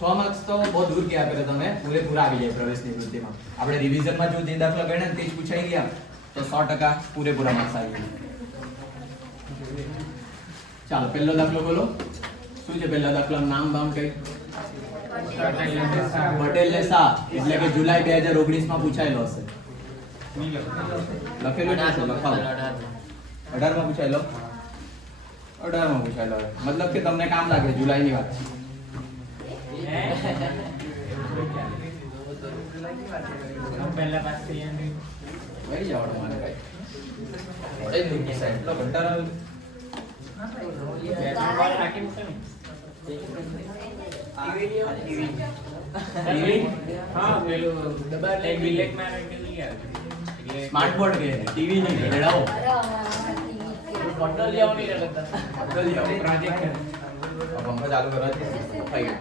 6 માર્ક્સ તો બહુ દૂર ગયા પેલા તમે પૂરેપૂરા આવી જાય પ્રવેશ નિવૃત્તિમાં. આપણે રિવિઝનમાં જો જે દાખલા ગણ્યા ને તે જ પૂછાઈ ગયા તો 100% પૂરેપૂરા માર્ક્સ આવી જાય. ચાલો પહેલો દાખલો બોલો. શું છે પહેલા દાખલાનું નામ બામ કઈ? પટેલ ને શાહ એટલે કે જુલાઈ 2019 માં પૂછાયેલો હશે. લખેલું ના છે લખાવો. 18 માં પૂછાયેલો. 18 માં પૂછાયેલો હોય. મતલબ કે તમને કામ લાગે જુલાઈ ની વાત. પહેલા પાસ કરી આંધી વહી જવાનું મારે કઈ. વડે જ નહીં સાહેબ એટલો ઘંટાળો આવે. રાખી મૂકે ને ટીવી હા પેલું દબાણ લઈ બિલેટ માં રાખી ગયા એટલે સ્માર્ટ બોર્ડ કે ટીવી નહીં ઘેડાઓ. બોટલ લેવાની રહેતા પ્રોજેક્ટ પંખો ચાલુ કરવા થઈ ગયો.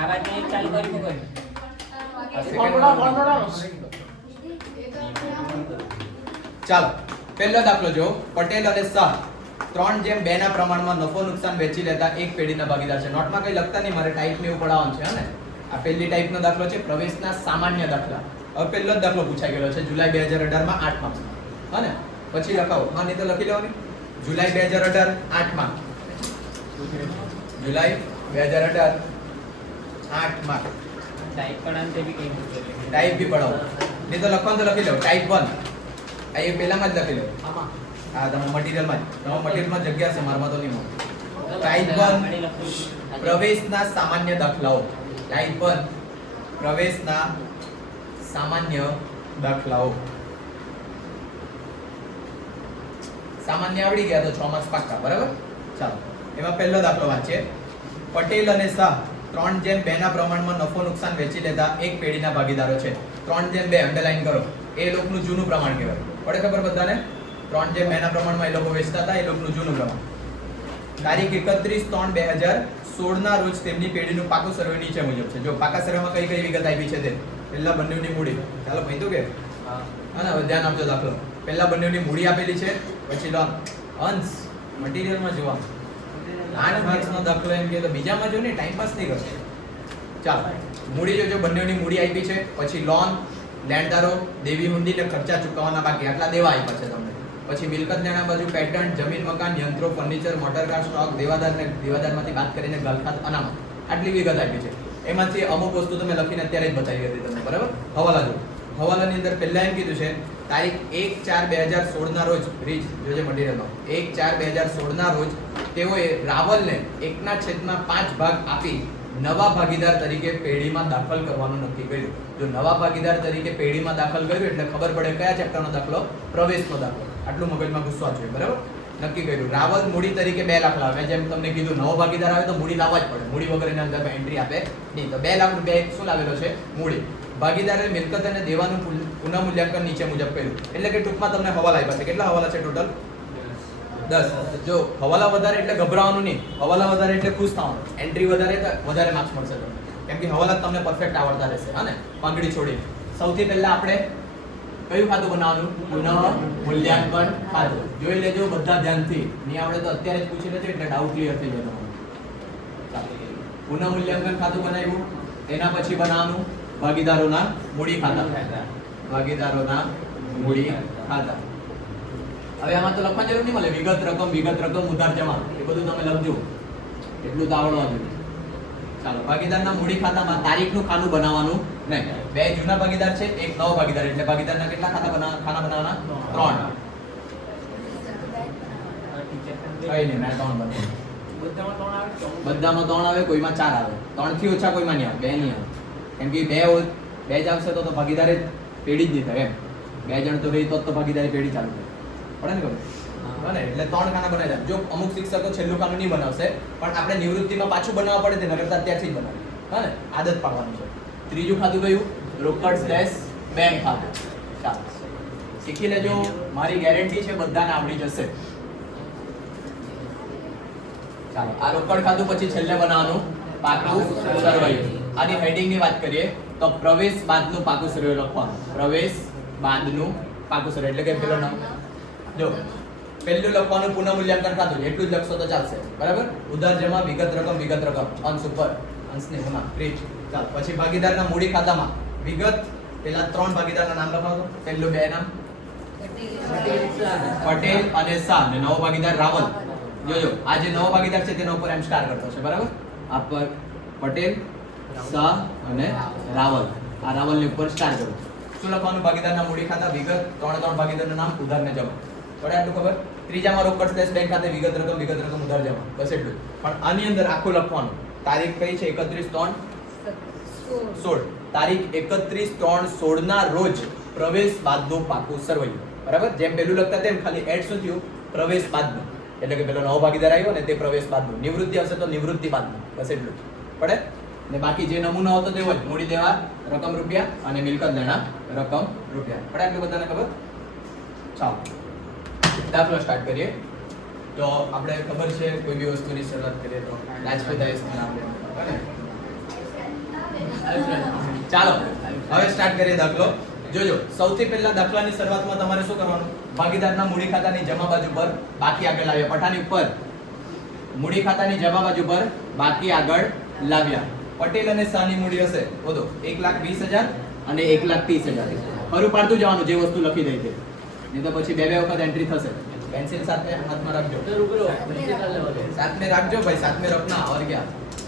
આ વાત ને ચાલુ કરી મૂકે આ second ચાલો પહેલો દાખલો જો. પટેલ અને શાહ 3:2 ના પ્રમાણમાં નફો નુકસાન વેચી લેતા એક પેઢીના ભાગીદાર છે. નોટમાં કઈ લખતા નહીં, મારે ટાઈપ ને એવું પડાવવાનું છે ને. આ પહેલી ટાઈપનો દાખલો છે પ્રવેશના સામાન્ય દાખલા. હવે પહેલો જ દાખલો પૂછાઈ ગયેલો છે જુલાઈ 2018 માં 8 માર્ક્સ. હા ને પછી લખાવો. હા નહીં તો લખી લેવાની. જુલાઈ 2018 8 માર્ક. જુલાઈ 2018 8 માર્ક. ટાઈપ પડાન તે બી કઈ મૂકે ટાઈપ બી પડાવો. નહીં તો લખવાનું તો લખી લો. ટાઈપ 1 આ એ પહેલામાં જ લખી લો. આમાં આ તમારા મટીરીયલમાં જ. તમારા મટીરીયલમાં જગ્યા છે, મારામાં તો નહીં મળે. ટાઈપ 1 પ્રવેશના સામાન્ય દાખલાઓ. ટાઈપ 1 પ્રવેશના સામાન્ય દાખલાઓ. સામાન્ય આવડી ગયા તો 6 માર્ક્સ પાક્કા. બરાબર. ચાલો એમાં પહેલો દાખલો વાંચીએ. પટેલ અને શાહ 3:2 ના પ્રમાણમાં નફો નુકસાન વેચી લેતા એક પેઢીના ભાગીદારો છે. 3:2 અંડરલાઈન કરો. એ લોકોનું જૂનું પ્રમાણ કહેવાય. પડે ખબર બધાને? 3:2 ના પ્રમાણમાં એ લોકો વેચતા હતા, એ લોકોનું જૂનું પ્રમાણ. તારીખ 31/3/2016 ના રોજ તેમની પેઢીનું પાકું સર્વે નીચે મુજબ છે. જો પાકા સર્વેમાં કઈ કઈ વિગત આપી છે તે. પહેલા બંનેની મૂડી. ચાલો ભાઈ તો કે હા ને હવે ધ્યાન આપજો દાખલો. પહેલા બંનેની મૂડી આપેલી છે, પછી લોન અંશ મટીરીયલમાં જોવા 8 માર્ક્સનો દાખલો એમ કે તો બીજામાં જો ને ટાઈમ પાસ નહીં કરશે. ચાલો મૂડી જોજો. બંનેની મૂડી આપી છે, પછી લોન, લેણદારો, દેવી હુંડી ને ખર્ચા ચૂકવવાના બાકી આટલા દેવા આપ્યા છે તમને. પછી મિલકત લેણા બાજુ પેટન્ટ, જમીન, મકાન, યંત્રો, ફર્નિચર, મોટર કાર, સ્ટોક, દેવાદાર ને દેવાદારમાંથી વાત કરીને ગલખાત, અનામત આટલી વિગત આપી છે. એમાંથી અમુક વસ્તુ તમે લખીને અત્યારે જ બતાવી હતી તમને. બરાબર. હવાલા જો. હવાલાની અંદર પહેલા એમ કીધું છે તારીખ 1/4/2016 ના રોજ રીચ જોજે મટીરીયલમાં 1/4/2016 ના રોજ તેઓએ રાવલને 1/5 ભાગ આપી નવા ભાગીદાર તરીકે પેઢીમાં દાખલ કરવાનું નક્કી કર્યું. જો નવા ભાગીદાર તરીકે પેઢીમાં દાખલ કર્યું એટલે ખબર પડે કયા ચેપ્ટરનો દાખલો? પ્રવેશનો દાખલો. આટલું મગજમાં ગુસ્સો જોઈએ. બરાબર. નક્કી કર્યું. રાવલ મૂડી તરીકે 2 લાખ લાવે. જેમ તમને કીધું નવો ભાગીદાર આવે તો મૂડી લાવવા જ પડે. મૂડી વગર એના અંદર એન્ટ્રી આપે નહીં. તો 2 લાખ રૂપિયા શું લાવેલો છે? મૂડી. ભાગીદારે મિલકત અને દેવાનું પુનઃમૂલ્યાંકન નીચે મુજબ કર્યું. એટલે કે ટૂંકમાં તમને હવાલા આપ્યા છે. કેટલા હવાલા છે ટોટલ? 10. જો હવાલા વધારે એટલે ગભરાવાનું નહીં. હવાલા વધારે એટલે ખુશ થવાનું. એન્ટ્રી વધારે તો વધારે માર્ક્સ મળશે તમને. કેમ કે હવાલા તમને પરફેક્ટ આવડતા રહેશે. હા ને પાંગડી છોડી. સૌથી પહેલા આપણે કયું ખાતું બનાવવાનું? પુનઃ મૂલ્યાંકન ખાતું. જોઈ લેજો બધા ધ્યાનથી. નહીં આવડે તો અત્યારે જ પૂછી લેજો એટલે ડાઉટ ક્લિયર થઈ જવાનો. પુનઃ મૂલ્યાંકન ખાતું બનાવ્યું. એના પછી બનાવવાનું ભાગીદારોના મૂડી ખાતા. ભાગીદારોના મૂડી ખાતા. હવે આમાં તો લખવાની જરૂર નહીં મળે. વિગત રકમ ઉધાર જમા એ બધું તમે લખજો. એટલું તો આવડવા જોઈએ. ચાલો ભાગીદારના મૂડી ખાતામાં તારીખનું ખાનું બનાવવાનું નહીં. 2 જૂના ભાગીદાર છે, એક નવો ભાગીદાર. એટલે ભાગીદારના કેટલા ખાના બનાવવાના? 3. કઈ નહીં મેં 3 બનાવ્યું. બધામાં 3 આવે, કોઈમાં 4 આવે. 3 થી ઓછા કોઈમાં નહીં આવે. 2 નહીં આવે. કેમ કે 2 જ આવશે તો ભાગીદારે પેઢી જ નહીં થાય એમ. 2 જણ તો રહી તો ભાગીદારી પેઢી ચાલુ થાય. પડે ને ખબર? બને એટલે 3 ખાના બનાવી દે. જો અમુક શિક્ષકો છેલ્લું ખાનું નહીં બનાવશે પણ આપણે નિવૃત્તિમાં પાછું બનાવવા પડે તેના કરતાં અત્યારથી જ બનાવે. હા ને આદત પાડવાની છે. ત્રીજું ખાતું કયું? રોકડ સ્લેશ બેંક ખાતું. ચાલો શીખી લેજો. મારી ગેરંટી છે બધાને આવડી જશે. ચાલો આ રોકડ ખાતું પછી છેલ્લે બનાવવાનું પાકું સર્વે. આની હેડિંગની વાત કરીએ તો પ્રવેશ બાદનું પાકું સર્વે લખવાનું. પ્રવેશ બાદનું પાકું સર્વે એટલે કે પેલો નામ જો પહેલું લખવાનું પુનઃમૂલ્યાંકન ખાતું. એટલું જ લખશો તો ચાલશે. બરાબર. ઉધાર જમા, વિગત રકમ અંશ ઉપર અંશને હુમા ક્રિચ. ચાલો પછી ભાગીદારના મૂડી ખાતામાં વિગત પેલા 3 ભાગીદારના નામ લખાવો. પહેલું બે નામ પટેલ અને શાહ અને નવો ભાગીદાર રાવલ. જોજો આ જે નવો ભાગીદાર છે તેના ઉપર એમ સ્ટાર કરતો છે બરાબર. આ પર પટેલ શાહ અને રાવલ. આ રાવલની ઉપર સ્ટાર કરો. શું લખવાનું? ભાગીદારના મૂડી ખાતા વિગત 3 ભાગીદારનું નામ ઉધાર ને જમા. પડે આટલું ખબર? ત્રીજામાં રોકડ સ્લેશ બેંક ખાતે વિગત રકમ ઉધાર જમા. બસ એટલું. પણ આની અંદર આખું લખવાનું. તારીખ કઈ છે? 31/3/16. તારીખ 31/3/16 ના રોજ પ્રવેશ બાદનું પાકું સરવૈયું. બરાબર? જેમ પેલું લખતા તેમ ખાલી એડ શું થયું? પ્રવેશ બાદનું. એટલે કે પેલો નવો ભાગીદાર આવ્યો ને તે પ્રવેશ બાદનું. નિવૃત્તિ આવશે તો નિવૃત્તિ બાદનું. બસ એટલું પડે. ને બાકી જે નમૂનો હતો તેવો જ મૂડી દેવા રકમ રૂપિયા અને મિલકત લેણા રકમ રૂપિયા. પડે આટલું બધાને ખબર? ચાલો દાખલો સ્ટાર્ટ કરીએ. તો આપણે ખબર છે કોઈ બી વસ્તુની શરૂઆત કરીએ તો રાજપીતાઈસનું નામ લેવાનું. ચાલો હવે સ્ટાર્ટ કરીએ દાખલો. જોજો સૌથી પહેલા દાખલાની શરૂઆતમાં તમારે શું કરવાનું? ભાગીદારના મૂડી ખાતાની જમા બાજુ પર બાકી આગળ લાવ્યા. પઠાની ઉપર મૂડી ખાતાની જમા બાજુ પર બાકી આગળ લાવ્યા. પટેલ અને શાહની મૂડી હશે બોલો 1,20,000 અને 1,30,000. ફરું પાડતું જવાનું જે વસ્તુ લખી દઈ છે. નહીં તો પછી બે વખત એન્ટ્રી થશે. पेंसिल साथ में हाथ में रख दो. साथ में रख दो भाई, साथ में रखना. और क्या,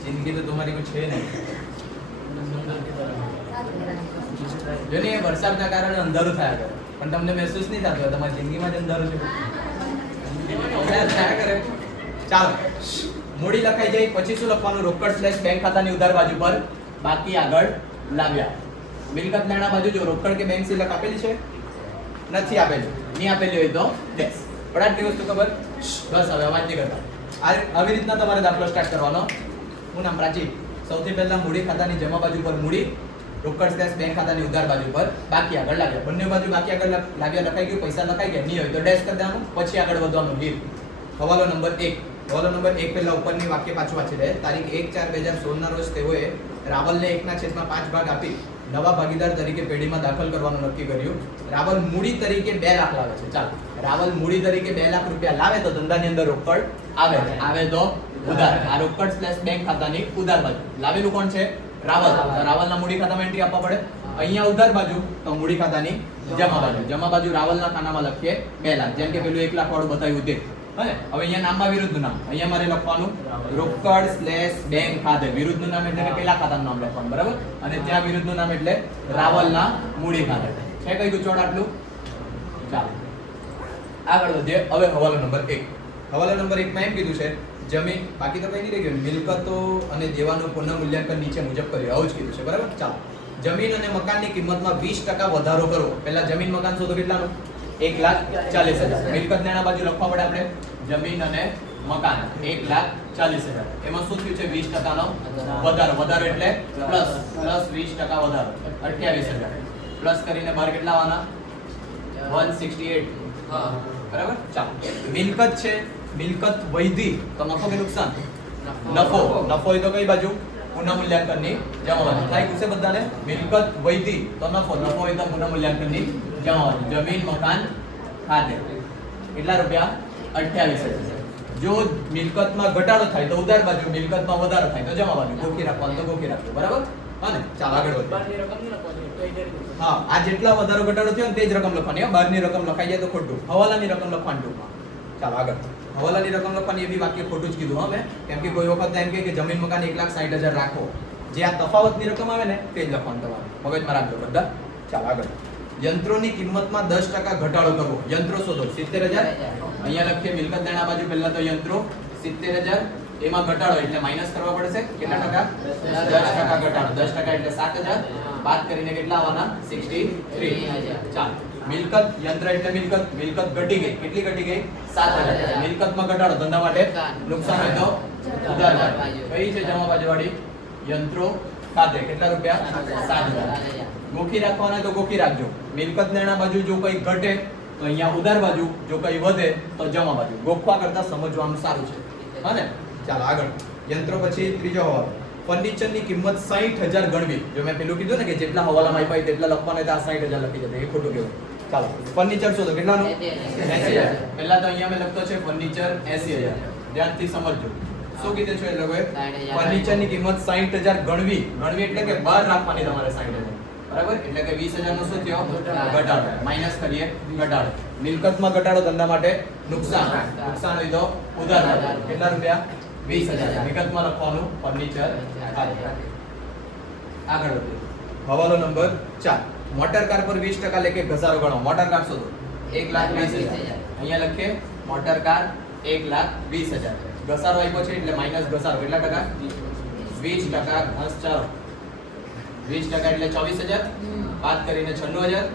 जिंदगी तो तुम्हारी कुछ है नहीं. જો ને વરસાદના કારણે અંધારું થયા કરે પણ તમને મહેસૂસ નહીં થતું તમારી જિંદગીમાં જ અંધારું છે થયા કરે. ચાલો મૂડી લખાઈ જાય પછી શું લખવાનું? રોકડ સ્લેશ બેંક ખાતાની ઉધાર બાજુ પર બાકી આગળ લાવ્યા. મિલકત લેણા બાજુ જો રોકડ કે બેંક સિલક આપેલી છે? નથી આપેલી. નહીં આપેલી હોય તો ડેશ. પણ આટલી વસ્તુ ખબર? બસ હવે અવાજ નહીં કરતા. આવી રીતના તમારે દાખલો સ્ટાર્ટ કરવાનો. હું નામ પ્રાચી. સૌથી પહેલા મૂડી ખાતાની જમા બાજુ પર મૂડી, રોકડ સ્લેશ બેંક ખાતાની ઉધાર બાજુ પર બાકી આગળ લાવ્યા. બંને બાજુ બાકી આગળ લાવ્યા લખાઈ ગયું. પૈસા લખાઈ ગયા. નહીં હોય તો ડેશ કરી દેવાનું. પછી આગળ વધવાનું. લીવ. હવાલો નંબર 1. હવાલો નંબર 1 પહેલા ઉપરની વાક્ય પાછું વાંચી લે. તારીખ 1/4/2016 ના રોજ તેઓએ રાવલને 1/5 ભાગ આપી નવા ભાગીદાર તરીકે પેઢીમાં દાખલ કરવાનું નક્કી કર્યું. રાવલ મૂડી તરીકે 2 લાખ લાવે છે. ચાલો રાવલ મૂડી તરીકે 2 લાખ રૂપિયા લાવે તો ધંધાની અંદર રોકડ આવે તો ઉધાર. આ રોકડ સ્લેશ બેંક ખાતાની ઉધાર બાજુ. લાવેલું કોણ છે? રાવલ. રાવલના મૂડી ખાતામાં એન્ટ્રી આપવા પડે. અહીંયા ઉધાર બાજુ તો મૂડી ખાતાની જમા બાજુ. જમા બાજુ રાવલના ખાનામાં લખીએ 2 લાખ. જેમ કે પેલું 1 લાખ વાળું બતાવ્યું તે. હવે અહીંયા નામમાં વિરુદ્ધનું નામ. અહીંયા મારે લખવાનું રોકડ સ્લેશ બેંક ખાતે. વિરુદ્ધનું નામ એટલે કે પેલા ખાતાનું નામ લખવાનું. બરાબર? અને ત્યાં વિરુદ્ધનું નામ એટલે રાવલના મૂડી ખાતે. છે કઈ ગુચોડ આટલું? ચાલો આગળ વધીએ. હવે હવાલો નંબર 1. હવાલો નંબર 1 માં એમ કીધું છે જમીન, બાકી તો કઈ નહીં રહી ગયું. મિલકતો અને દેવાનું પુનઃ મૂલ્યાંકન નીચે મુજબ કર્યું. આવું જ કીધું છે. બરાબર? ચાલો જમીન અને મકાનની કિંમતમાં 20% વધારો કરવો. પહેલા જમીન મકાન શોધો. કેટલાનું? 1,40,000. મિલકત લેણા બાજુ લખવા પડે આપણે. જમીન અને મકાન 1,40,000. એમાં શું થયું છે? 20% નો વધારો. વધારો એટલે પ્લસ 20% વધારો 28,000. પ્લસ કરીને બહાર કેટલા આવવાના? 168. બરાબર? ચાલો મિલકત છે. મિલકત વૈધી તો નફો કે નુકસાન? નફો. નફો હોય તો કઈ બાજુ? પુનઃ મૂલ્યાંકનની જમા બાજુ. થાય પૂછે બધાને. મિલકત વૈધી તો નફો. નફો હોય તો પુનઃ મૂલ્યાંકનની જમા બાજુ. જમીન મકાન ખાતે કેટલા રૂપિયા? 28,000. જો મિલકતમાં ઘટાડો થાય તો ઉધાર બાજુ, મિલકતમાં વધારો થાય તો જમા બાજુ. ગોખી રાખવાનું તો ગોખી રાખવું. બરાબર? અને ચાલો આગળ વધીએ. હા, આ જેટલા વધારો ઘટાડો થયો ને તે જ રકમ લખવાની. બહારની રકમ લખાઈ જાય તો ખોટું. હવાલાની રકમ લખવાની ટૂંકમાં. ચાલો આગળ. હવાલાની રકમ લખવાની. એ બી વાક્ય ખોટું જ કીધું હવે. કેમ કે કોઈ વખત એમ કે જમીન મકાન 1,60,000 રાખો. જે આ તફાવતની રકમ આવે ને તે જ લખવાનું તમારે. મગજમાં રાખજો બધા. ચાલો આગળ. યંત્રોની કિંમતમાં 10% ઘટાડો કરવો. યંત્રો શોધો. 70,000. અહીંયા લખીએ મિલકત લેણા બાજુ પહેલા તો યંત્રો 70,000. એમાં ઘટાડો એટલે માઈનસ કરવા પડશે. કેટલા ટકા? 10% ઘટાડો. 10% એટલે 7,000. બાદ કરીને કેટલા આવવાના? 63. ચાલો મિલકત, યંત્ર એટલે મિલકત. મિલકત ઘટી ગઈ. કેટલી ઘટી ગઈ? 7,000. મિલકતમાં ઘટાડો. ધંધા માટે નુકસાન હોય તો ઉધાર બાજુ. કઈ છે જમા બાજુ વાળી? યંત્રો ખાતે. કેટલા રૂપિયા? 7,000. ગોખી રાખવાના તો ગોખી રાખજો. મિલકત લેણા બાજુ જો કઈ ઘટે તો અહીંયા ઉધાર બાજુ, જો કઈ વધે તો જમા બાજુ. ગોખવા કરતા સમજવાનું સારું છે. હા ને? ચાલો આગળ. યંત્રો પછી ત્રીજો હવાલો. ફર્નિચરની કિંમત 60,000 ગણવી. જો મેં પેલું કીધું ને કે જેટલા હવાલામાં આપ્યા તેટલા લખવાના તો આ 60,000 લખી જશે. એ ખોટું કહેવાય. ચાલો ફર્નિચર શોધો. કેટલાનું? 80,000. પહેલા તો અહીંયા મેં લખતો છે ફર્નિચર 80,000. ધ્યાનથી સમજજો. શું કીધું છે એ લોકોએ 60,000. ફર્નિચરની કિંમત 60,000 ગણવી એટલે કે બહાર રાખવાની તમારે 60,000 બરાબર એટલે કે 20,000 નો શું થયો ઘટાડો માઈનસ કરીએ ઘટાડો મિલકતમાં ઘટાડો ધંધા માટે નુકસાન હોય તો ઉધાર માટે. કેટલા રૂપિયા 20,000 વિગતમાં લખવાનું ફર્નિચર આગળ વધીએ હવાલો નંબર 4 મોટર કાર પર 20% લેખે ઘસારો ગણો મોટર કાર શોધો 1,20,000 અહીંયા લખીએ મોટર કાર 1,20,000 ઘસારો આપ્યો છે એટલે માઈનસ ઘસારો કેટલા ટકા 20% ઘસારો 20% એટલે 24,000 બાદ કરીને 96,000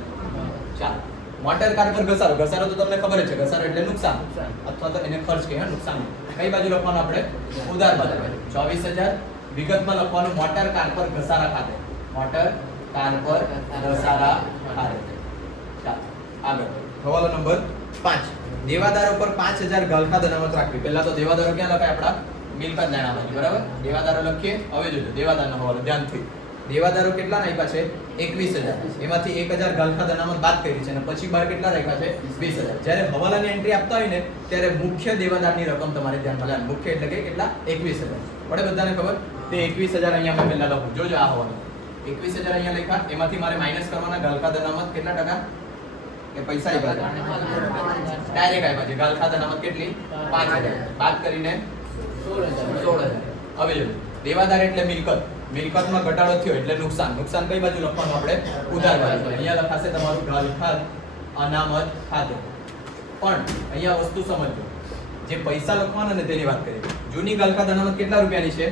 ચાલો મોટર કાર પર ઘસારો તો તમને ખબર જ છે ઘસારો એટલે નુકસાન અથવા તો એને ખર્ચ કહે નુકસાન કઈ બાજુ લખવાનું આપણે ઉધાર બાજુ 24,000 વિગતમાં લખવાનું મોટર કાર પર ઘસારા ખાતે મોટર કાર પર ઘસારા ખાતે ચાલો આગળ હવાલો નંબર 5 દેવાદારો પર 5,000 ગાલખાદ અનામત રાખવી પહેલા તો દેવાદારો ક્યાં લખાય આપડા મિલકત લેણામાંથી બરાબર દેવાદારો લખીએ હવે જોજો દેવાદારનો હવાલો ધ્યાનથી દેવાદારો કેટલા આપ્યા છે 21,000 એમાંથી 1,000 ગાલખાદ અનામત બાદ કરી છે અને પછી બાર કેટલા રાખ્યા છે 20,000 જ્યારે હવાલાની એન્ટ્રી આપતા હોય ને ત્યારે મુખ્ય દેવાદારની રકમ તમારે ધ્યાનમાં લેવાની મુખ્ય એટલે કે કેટલા 21,000 પડે બધાને ખબર તે 21,000 અહીંયા મેં પહેલા લખું જોજો આ હવાલો 21,000 અહીંયા લખ્યા એમાંથી મારે માઈનસ કરવાના ગાલખાદ અનામત કેટલા ટકા કે પૈસા આપ્યા ડાયરેક્ટ આપ્યા છે ગાલખાદ અનામત કેટલી 5,000 બાદ કરીને 16,000 હવે જો દેવાદાર એટલે મિલકતમાં ઘટાડો થયો એટલે નુકસાન કઈ બાજુ લખવાનું આપણે ઉધાર બાજુ અહીંયા લખાશે તમારું ગાલખાદ અનામત ખાતે પણ અહીંયા વસ્તુ સમજો જે પૈસા લખવાના ને તેની વાત કરીએ જૂની ગાલખાદ અનામત કેટલા રૂપિયાની છે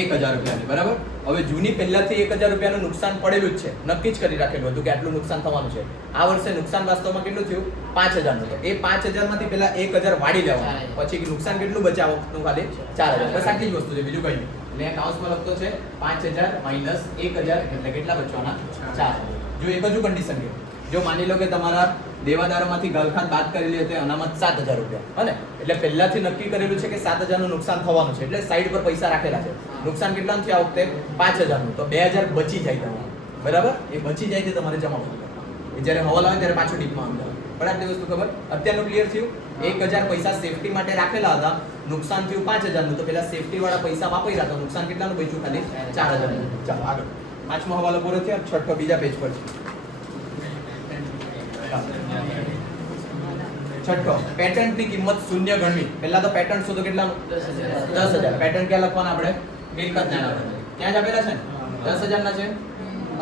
1,000 રૂપિયાની બરાબર હવે જૂની પહેલાથી 1,000 રૂપિયાનું નુકસાન પડેલું જ છે નક્કી જ કરી રાખેલું હતું કે આટલું નુકસાન થવાનું છે આ વર્ષે નુકસાન વાસ્તવમાં કેટલું થયું 5,000 નું એ 5,000 માંથી પહેલા 1,000 વાળી લેવાનું પછી નુકસાન કેટલું બચાવવાનું ખાલી 4,000 બસ આટલી જ વસ્તુ છે બીજું કંઈ નહીં એટલે કાઉન્સમાં લખતો છે 5,000 માઈનસ 1,000 એટલે કેટલા બચવાના 4,000 જો એક જ કન્ડિશન કે જો માની લો કે તમારા દેવાદારોમાંથી ગાલખાદ બાદ કરેલી હતી અનામત 7,000 રૂપિયા હને એટલે પહેલાથી નક્કી કરેલું છે કે 7,000 નું નુકસાન થવાનું છે એટલે સાઈડ પર પૈસા રાખેલા છે નુકસાન કેટલાનું થયું આ વખતે 5,000 નું તો 2,000 બચી જાય તમારે બરાબર એ બચી જાય તે તમારે જમા કરવાનું એ જ્યારે હવાલ આવે ત્યારે પાછું ડીપમાં અંદર પણ આટલી વસ્તુ ખબર અત્યારનું ક્લિયર થયું 1,000 પૈસા સેફટી માટે રાખેલા હતા નુકસાન થયું 5,000 નું તો પેલા સેફટી વાળા પૈસા વાપર્યા હતા નુકસાન કેટલાનું બચ્યું ખાલી 4,000 નું ચાલો આગળ પાંચમો હવાલો પૂરો થયો છઠ્ઠો બીજા પેજ પર છે છઠ્ઠો પેટન્ટની કિંમત શૂન્ય ગણવી પહેલા તો પેટન્ટ શોધો કેટલાનું 10,000 પેટન્ટ ક્યાં લખવાના આપણે મિલકત ના ત્યાં જ આપેલા છે ને 10,000 ના છે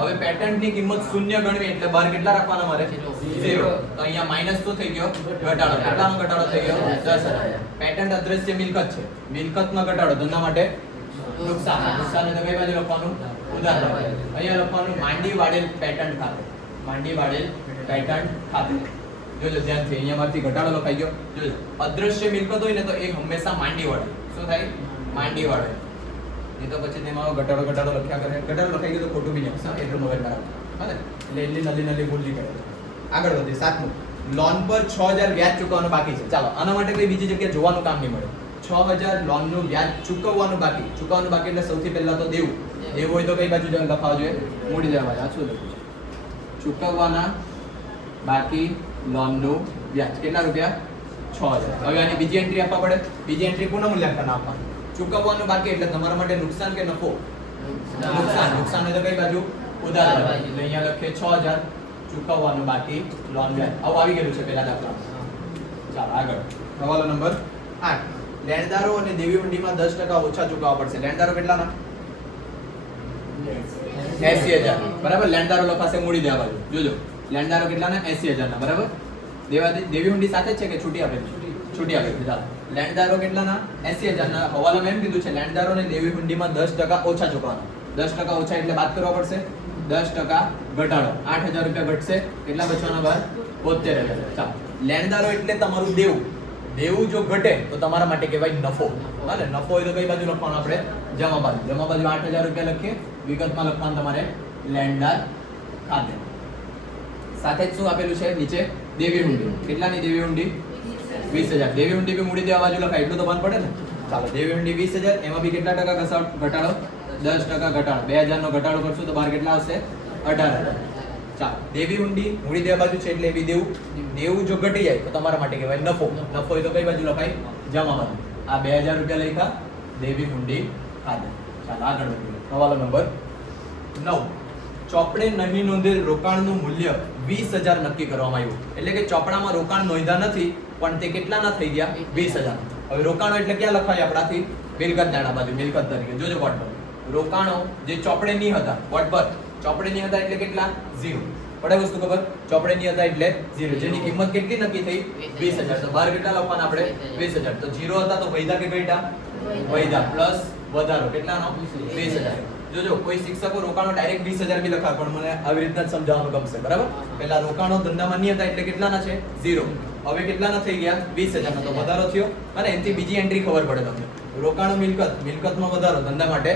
હવે પેટન્ટની કિંમત શૂન્ય ગણવી એટલે બહાર કેટલા રાખવાના મારે 0 તો અહીંયા માઈનસ શું થઈ ગયો ઘટાડો કેટલાનો ઘટાડો થઈ ગયો 10,000 પેટન્ટ અદ્રશ્ય મિલકત છે મિલકતમાં ઘટાડો ધંધા માટે નુકસાન એટલે કઈ બાજુ લખવાનું ઉધાર અહીંયા લખવાનું માંડી વાળેલ પેટન્ટ ખાતે માંડી વાળેલ પેટન્ટ ખાતે જોજો ધ્યાનથી અહીંયા માંથી ઘટાડો લખાઈ ગયો જોજો અદ્રશ્ય મિલકત હોય ને તો એ હંમેશા માંડી વાળે શું થાય માંડી વાળે એ તો પછી તેમાં ઘટાડો લખ્યા કરે ઘટાડો લખાઈ ગયો તો ખોટું બી નહીં એટલું મગજ બરાબર હા ને એટલે નલી ભૂલ નહીં કરે આગળ વધીએ સાતમું લોન પર 6,000 વ્યાજ ચૂકવવાનું બાકી છે ચાલો આના માટે કોઈ બીજી જગ્યાએ જોવાનું કામ નહીં મળે 6,000 લોનનું વ્યાજ ચૂકવવાનું બાકી એટલે સૌથી પહેલા તો દેવું હોય તો કઈ બાજુ લખાવા જોઈએ મૂડી દેવા બાજુ આ શું લખ્યું છે ચૂકવવાના બાકી લોનનું વ્યાજ કેટલા રૂપિયા 6,000 હવે આની બીજી એન્ટ્રી આપવા પડે બીજી એન્ટ્રી પુનઃ મૂલ્યાંકન આપવાનું ચૂકવવાનું બાકી એટલે તમારા માટે નુકસાન કે નફો નુકસાન હોય તો કઈ બાજુ ઉધાર બાજુ એટલે અહીંયા લખીએ 6,000 ચૂકવવાનું બાકી લોન વ્યાજ આવું આવી ગયેલું છે પહેલા દાખલા ચાલો આગળ સવાલ નંબર 8 લેણદારો અને દેવી હુંડીમાં 10% ઓછા ચૂકવવા પડશે લેણદારો કેટલાના 80,000 બરાબર લેણદારો લખાશે મૂડી દેવા બાજુ જોજો લેણદારો કેટલાના 80,000 ના બરાબર દેવી હુંડી સાથે જ છે કે છૂટી આપેલી ચાલો લેણદારો કેટલાના 80,000 ના હવાલામાં એમ કીધું છે લેણદારો અને દેવી હુંડીમાં 10% ઓછા ચૂકવવાના 10% ઓછા એટલે બાદ કરવા પડશે 10% ઘટાડો 8,000 રૂપિયા ઘટશે કેટલા બચવાના બાર 72,000 ચાલો લેણદારો એટલે તમારું દેવું જો ઘટે તો તમારા માટે કહેવાય નફો હાલે નફો હોય તો કઈ બાજુ લખવાનું આપણે જમા બાજુ 8,000 રૂપિયા લખીએ વિગતમાં લખવાનું તમારે લેણદાર ખાતે સાથે જ શું આપેલું છે નીચે દેવી હુંડી કેટલાની દેવી હુંડી 20,000 દેવી હુંડી બી મૂડી દેવા બાજુ લખાય એટલું તો ભાન પડે ને ચાલો દેવી હુંડી 20,000 એમાં બી કેટલા ટકા ઘટાડો 10% ઘટાડો 2,000 નો ઘટાડો કરશું તો બહાર કેટલા આવશે 18,000 ચાલો દેવી હુંડી મૂડી દેવા બાજુ છે એટલે એવી દેવું જો ઘટી જાય તો તમારા માટે કહેવાય નફો હોય તો કઈ બાજુ લખાય જમા બાજુ આ 2,000 રૂપિયા લખ્યા દેવી હુંડી ખાધે. ચાલો આગળ વધીએ. હવાલો નંબર 9. ચોપડે નહીં નોંધેલ રોકાણનું મૂલ્ય 20,000 નક્કી કરવામાં આવ્યું. એટલે કે ચોપડામાં રોકાણ નોંધ્યા નથી પણ તે કેટલાના થઈ ગયા? 20,000. હવે રોકાણો એટલે ક્યાં લખાય આપણાથી? મિલકત નાણા બાજુ મિલકત તરીકે. જોજો વોટ પર રોકાણો જે ચોપડે નહીં હતા, વોટ પર ચોપડે નહીં હતા એટલે કેટલા? 0. પડે વસ્તુ ખબર? ચોપડે નહીં હતા એટલે 0. જેની કિંમત કેટલી નક્કી થઈ? 20,000. તો બહાર કેટલા લખવાના આપણે? 20,000. તો 0 હતા તો વૈધા કે ઘટ્યા? વૈધા પ્લસ વધારો કેટલાનો? 20,000. જોજો કોઈ શિક્ષકો રોકાણો ડાયરેક્ટ 20,000 બી લખાય પણ મને આવી રીતના જ સમજાવવાનું ગમશે. બરાબર? પહેલા રોકાણો ધંધામાં નહીં હતા એટલે કેટલાના છે? 0. હવે કેટલાના થઈ ગયા? 20,000 તો વધારો થયો અને એનાથી બીજી એન્ટ્રી ખબર પડે તમને. રોકાણો મિલકતમાં વધારો, ધંધા માટે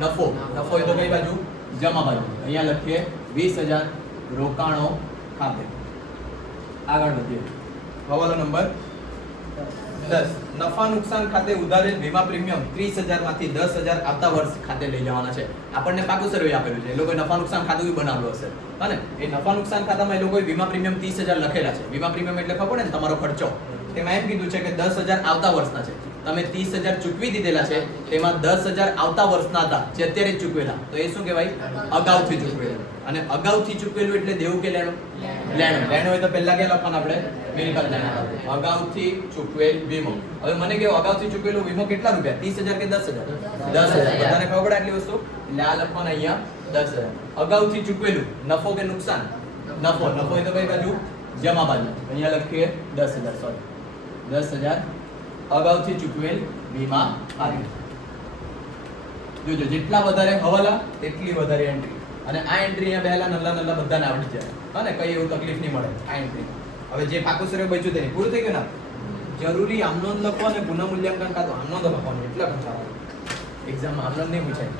નફો. નફો એ તો કઈ બાજુ? જમા બાજુ. અહીંયા લખીએ 20,000 રોકાણો ખાતે. આગળ વધીએ. હવાલો નંબર 10. નફા નુકસાન ખાતે ઉધારેલ વીમા પ્રીમિયમ 30,000 માંથી 10,000 આવતા વર્ષ ખાતે લઈ જવાના છે. આપણને પાકું સર્વે આપેલું છે. એ લોકોએ નફા નુકસાન ખાતું બી બનાવેલું હશે. અને એ નફા નુકસાન ખાતામાં એ લોકોએ વીમા પ્રીમિયમ 30,000 લખેલા છે. વીમા પ્રીમિયમ એટલે ખબર ને તમારો ખર્ચો. તેમાં એમ કીધું છે કે 10,000 આવતા વર્ષના છે. તમે 30,000 ચૂકવી દીધેલા છે, તેમાં 10,000 આવતા વર્ષના હતા જે અત્યારે જ ચૂકવેલા. તો એ શું કહેવાય? અગાઉથી ચૂકવેલું. અને અગાઉથી ચૂકવેલું એટલે દેવું કે લેણું? લેણું. લેણું હોય તો પહેલા ક્યાં લખવાના આપણે? મિલકત લેણા. અગાઉથી ચૂકવેલ વીમો. હવે મને કહો અગાઉથી ચૂકવેલો વીમો કેટલા રૂપિયા? 30,000 કે 10,000? 10,000. બધાને ખબર પડે આટલી વસ્તુ? એટલે આ લખવાના અહીંયા 10,000. અગાઉથી ચૂકવેલું નફો કે નુકસાન? નફો. નફો હોય તો કઈ બાજુ? જમા બાજુ. અહીંયા લખીએ 10,000. સોરી 10,000 અગાઉથી ચૂકવેલ વીમા આવી. જોજો જેટલા વધારે હવાલા તેટલી વધારે એન્ટ્રી. અને આ એન્ટ્રી અહીંયા પહેલા નલ્લા બધાને આવડી જાય. હા ને કઈ એવું તકલીફ નહીં મળે આ એન્ટ્રી. હવે જે પાકું સર્વે બચ્યું તે પૂરું થઈ ગયું ને. જરૂરી આમનોંધ લખો અને પુનઃ મૂલ્યાંકન કાં તો આમનોંધ લખવાનું એટલા કંટાળો. એક્ઝામ આમનોંધ નહીં પૂછાય.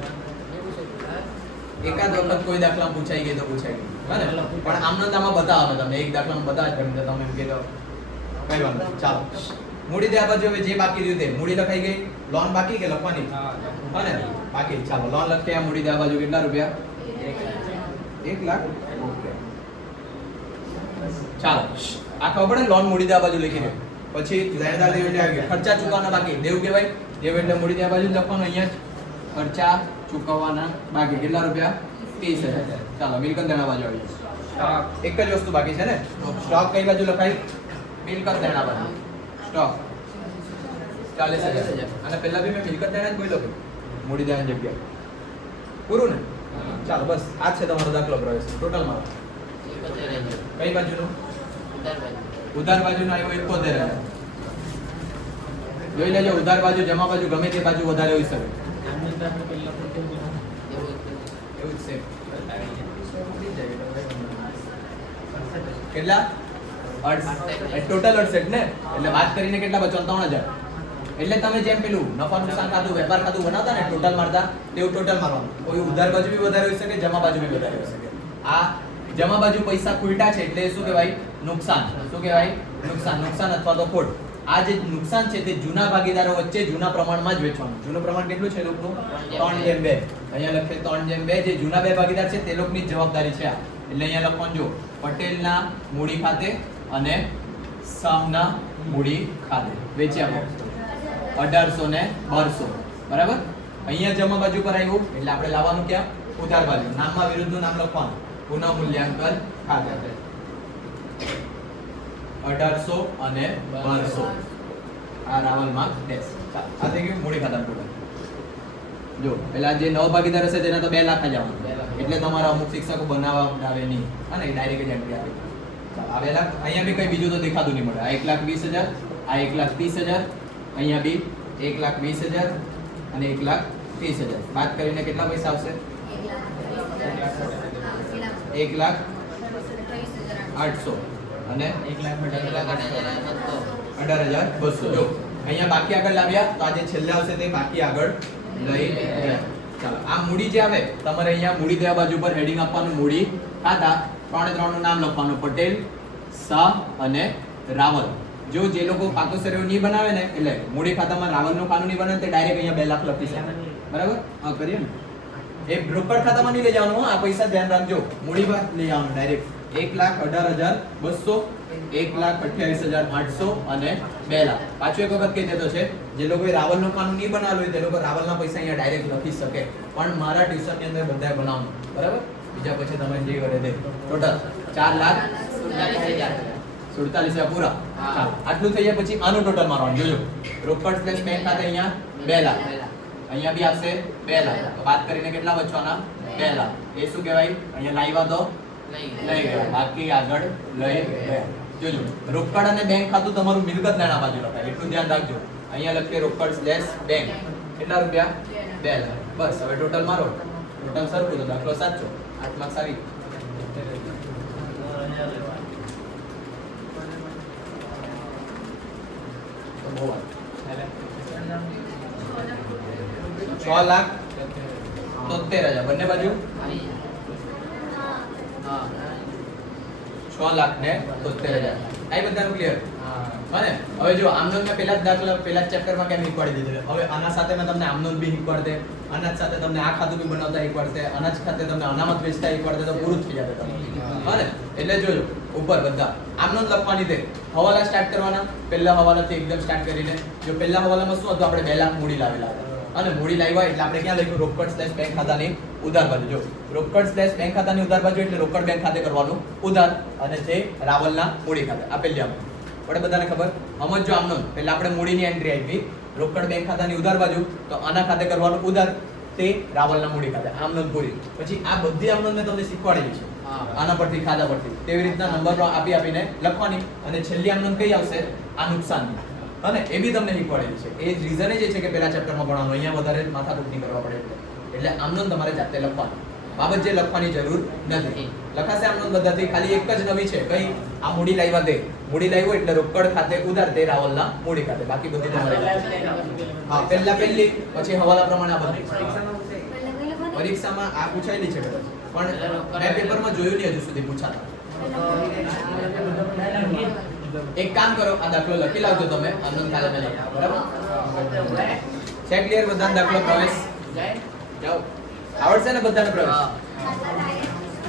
એકાદ વખત કોઈ દાખલા પૂછાઈ ગઈ તો પૂછાઈ ગઈ. હા ને પણ આમનોંધ આમાં બતાવે તમને. એક દાખલામાં બતાવે છે તમે એમ કીધો કઈ વાંધો. ચાલો મૂડી દે આ બાજુ. હવે જે બાકી રહ્યું તે મૂડી લખાઈ ગઈ. લોન બાકી કે લખવાની? હા ને બાકી. ચાલો લોન લખીએ. મૂડી દે આ બાજુ કેટલા રૂપિયા? 1 લાખ. ઓકે ચાલો આ ખબર પડે. લોન મૂડી દે આ બાજુ લખી દે. પછી લેણદાર દેવ એટલે આવી ગયો. ખર્ચા ચૂકવવાના બાકી. દેવ કહેવાય. દેવ એટલે મૂડી દે આ બાજુ લખવાનું. અહીંયા જ ખર્ચા ચૂકવવાના બાકી કેટલા રૂપિયા? 30,000. ચાલો મિલકત દેણા બાજુ આવી ગયું. એક જ વસ્તુ બાકી છે ને. સ્ટોક કઈ બાજુ લખાય? મિલકત દેણા બાજુ. સ્ટોક 40,000. અને પહેલા બી મેં મિલકત દેણા જ બોલ્યો કે મૂડી દેવાની જગ્યાએ. પૂરું ને? ચાલો બસ આ છે તમારો દાખલો પ્રવેશ ટોટલ માં. કઈ બાજુનો? ઉધાર બાજુનો આવ્યો 71,000. જોઈ લેજો ઉધાર બાજુ જમા બાજુ ગમે તે બાજુ વધારે હોઈ શકે. એવું જ છે. કેટલા? ટોટલ 68 ને. એટલે વાત કરીને કેટલા બચો? 53,000. એટલે તમે જેમ પેલું નફા નુકસાન ખાતું વેપાર ખાતું બનાવતા ને ટોટલ મારતા તેવું ટોટલ મારવાનું. કોઈ ઉધાર બાજુ બી વધારે હોઈ શકે, જમા બાજુ બી વધારે હોઈ શકે. આ જમા બાજુ પૈસા ખૂટ્યા છે એટલે શું કહેવાય? નુકસાન. શું કહેવાય? નુકસાન. નુકસાન અથવા તો ખોટ. આ જે નુકસાન છે તે જૂના ભાગીદારો વચ્ચે જૂના પ્રમાણમાં જ વેચવાનું. જૂનું પ્રમાણ કેટલું છે લોકોનું? 3:2. અહીંયા લખીએ 3:2. જે જૂના બે ભાગીદાર છે તે લોકોની જ જવાબદારી છે આ. એટલે અહીંયા લખવાનું જો પટેલના મૂડી ખાતે અને સામના મૂડી ખાતે વેચ્યા 1800 ને 1200. બરાબર? અહીંયા જમા બાજુ પર આવ્યું એટલે આપણે લાવવાનું ક્યાં? ઉધાર બાજુ. નામમાં વિરુદ્ધનું નામ લખવાનું. પુનઃ મૂલ્યાંકન ખાતે 1800 અને 1200. આ રાવલમાં ડેશ. આ થઈ ગયું મૂડી ખાતા ટોટલ. જો પેલા જે નવ ભાગીદાર હશે તેના તો 2 લાખ જ આવવાનું. એટલે તમારા અમુક શિક્ષકો બનાવવા આવે નહીં અને ડાયરેક્ટ જ એન્ટ્રી આપે. ચાલો આ 2 લાખ. અહીંયા બી કઈ બીજું તો દેખાતું નહીં મળે. આ 1,20,000, આ 1,30,000, અહીંયા બી 1,20,000 અને 1,30,000. વાત કરીને કેટલા પૈસા આવશે? 1,08,000 અને 18,200. જો અહીંયા બાકી આગળ લાવ્યા તો આજે છેલ્લે આવશે તે બાકી આગળ લઈ ગયા. ચાલો આ મૂડી જે આવે તમારે અહીંયા મૂડી દેવા બાજુ પર હેડિંગ આપવાનું. મૂડી ખાતા 3 નું નામ લખવાનું. પટેલ, શાહ અને રાવલ. જો જે લોકો પાકો સર્વે નહીં બનાવે ને એટલે મૂડી ખાતામાં રાવલનું ખાનું નહીં બનાવે તે ડાયરેક્ટ અહીંયા 2 લાખ લખી શકે. બરાબર? હા કરીએ ને. એ રોકડ ખાતામાં નહીં લઈ જવાનું. આ પૈસા ધ્યાન રાખજો. મૂડી પર લઈ જવાનું ડાયરેક્ટ. 1,18,200, 1,28,800 અને 2 લાખ. પાછું એક વખત કહી દેતો છે, જે લોકોએ રાવલનો કાનૂન નહીં બનાવેલો હોય તે લોકો રાવલના પૈસા અહીંયા ડાયરેક્ટ લખી શકે, પણ મારા ટ્યુશનની અંદર બધાએ બનાવવાનું, બરાબર? બીજા પછી તમે જે કરે તે. ટોટલ 4,47,000 પૂરા. ચાલો, આટલું થઈ જાય પછી આનું ટોટલ મારવાનું. જોજો, રોકડ સ્લેશ બેંક ખાતે અહીંયા 2 લાખ, અહીંયા બી આવશે 2 લાખ. તો વાત કરીને કેટલા બચવાના? 2 લાખ. એ શું કહેવાય? અહીંયા લાવ્યા તો લઈ ગયા, બાકી આગળ લઈ ગયા. જોજો, રોકડ અને બેંક ખાતું તમારું મિલકત લેણા બાજુ લખાય, એટલું ધ્યાન રાખજો. અહીંયા લખીએ રોકડ સ્લેશ બેંક. કેટલા રૂપિયા? 2 લાખ. બસ, હવે ટોટલ મારો. ટોટલ સરખું તો દાખલો સાચો. 8 માર્ક્સ આવી. તો બહુ વાત. 6,73,000 બંને બાજુ 6,73,000. આ બધાનું ક્લિયર? હા ને? હવે જો આમનોંધ મેં પહેલા જ દાખલા પહેલા જ ચેપ્ટરમાં કેમ શીખવાડી દીધું. હવે આના સાથે મેં તમને આમનોંધ બી શીખવાડતે, અનાજ સાથે તમને આ ખાતું બી બનાવતા શીખવાડતે, અનાજ ખાતે તમને અનામત વેચતા શીખવાડતે, તો પૂરું જ થઈ જશે તમારું. હા ને? એટલે જોજો ઉપર બધા આમનોંધ લખવાની છે. હવાલા સ્ટાર્ટ કરવાના. પહેલા હવાલાથી એકદમ સ્ટાર્ટ કરીને, જો પહેલા હવાલામાં શું હતું? આપણે 2 લાખ મૂડી લાવેલા હતા. અને મૂડી લાવ્યા એટલે આપણે ક્યાં લખ્યું? રોકડ સ્લેશ બેંક ખાતાની ઉધાર બાજુ. જો રોકડ સ્લેશ બેંક ખાતાની ઉધાર બાજુ એટલે રોકડ બેંક ખાતે કરવાનું ઉધાર, અને તે રાવલના મૂડી ખાતે. આ પહેલી આમનોંધ. આપણે બધાને ખબર. સમજો આમનોંધ. પહેલા આપણે મૂડીની એન્ટ્રી આપી, રોકડ બેંક ખાતાની ઉધાર બાજુ, તો આના ખાતે કરવાનું ઉધાર, તે રાવલના મૂડી ખાતે. આમનોંધ પૂરી. પછી આ બધી આમનોંધ મેં તમને શીખવાડેલી છે, આના પરથી ખાતા પરથી. તેવી રીતના નંબર આપીને લખવાની. અને છેલ્લી આમનોંધ કઈ આવશે? આ નુકસાનની. અને એ બી તમને શીખવાડેલી છે. એ રીઝન એ છે કે પહેલા ચેપ્ટરમાં ભણવાનું, અહીંયા વધારે માથાકૂટ નહીં કરવા પડે એટલે આમનોંધ તમારે જાતે લખવાની. બાબત જે લખવાની જરૂર નથી. લખાશે આમનોંધ બધાથી. ખાલી એક જ નવી છે, કઈ? આ મૂડી લાવ્યા તે. મૂડી લાવ્યો એટલે રોકડ ખાતે ઉધાર, તે રાવલના મૂડી ખાતે. બાકી બધી તમારે હા પહેલી, પછી હવાલા પ્રમાણે આ બધી. પરીક્ષામાં આ પૂછાયેલી છે કદાચ, પણ મેં પેપરમાં જોયું નહીં હજુ સુધી પૂછાતા. એક કામ કરો, આ દાખલો લખી લાવજો તમે આનંદ કાલે પહેલા, બરાબર? છે ક્લિયર બધાનો દાખલો? પ્રવેશ જાઓ, આવડશે ને બધાને પ્રવેશ?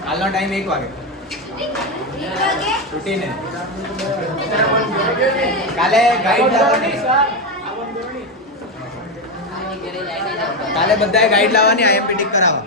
કાલનો ટાઈમ 1 વાગે છૂટીને. કાલે ગાઈડ લાવવાની, કાલે બધાએ ગાઈડ લાવવાની, આઈએમપી ટીક કરાવો.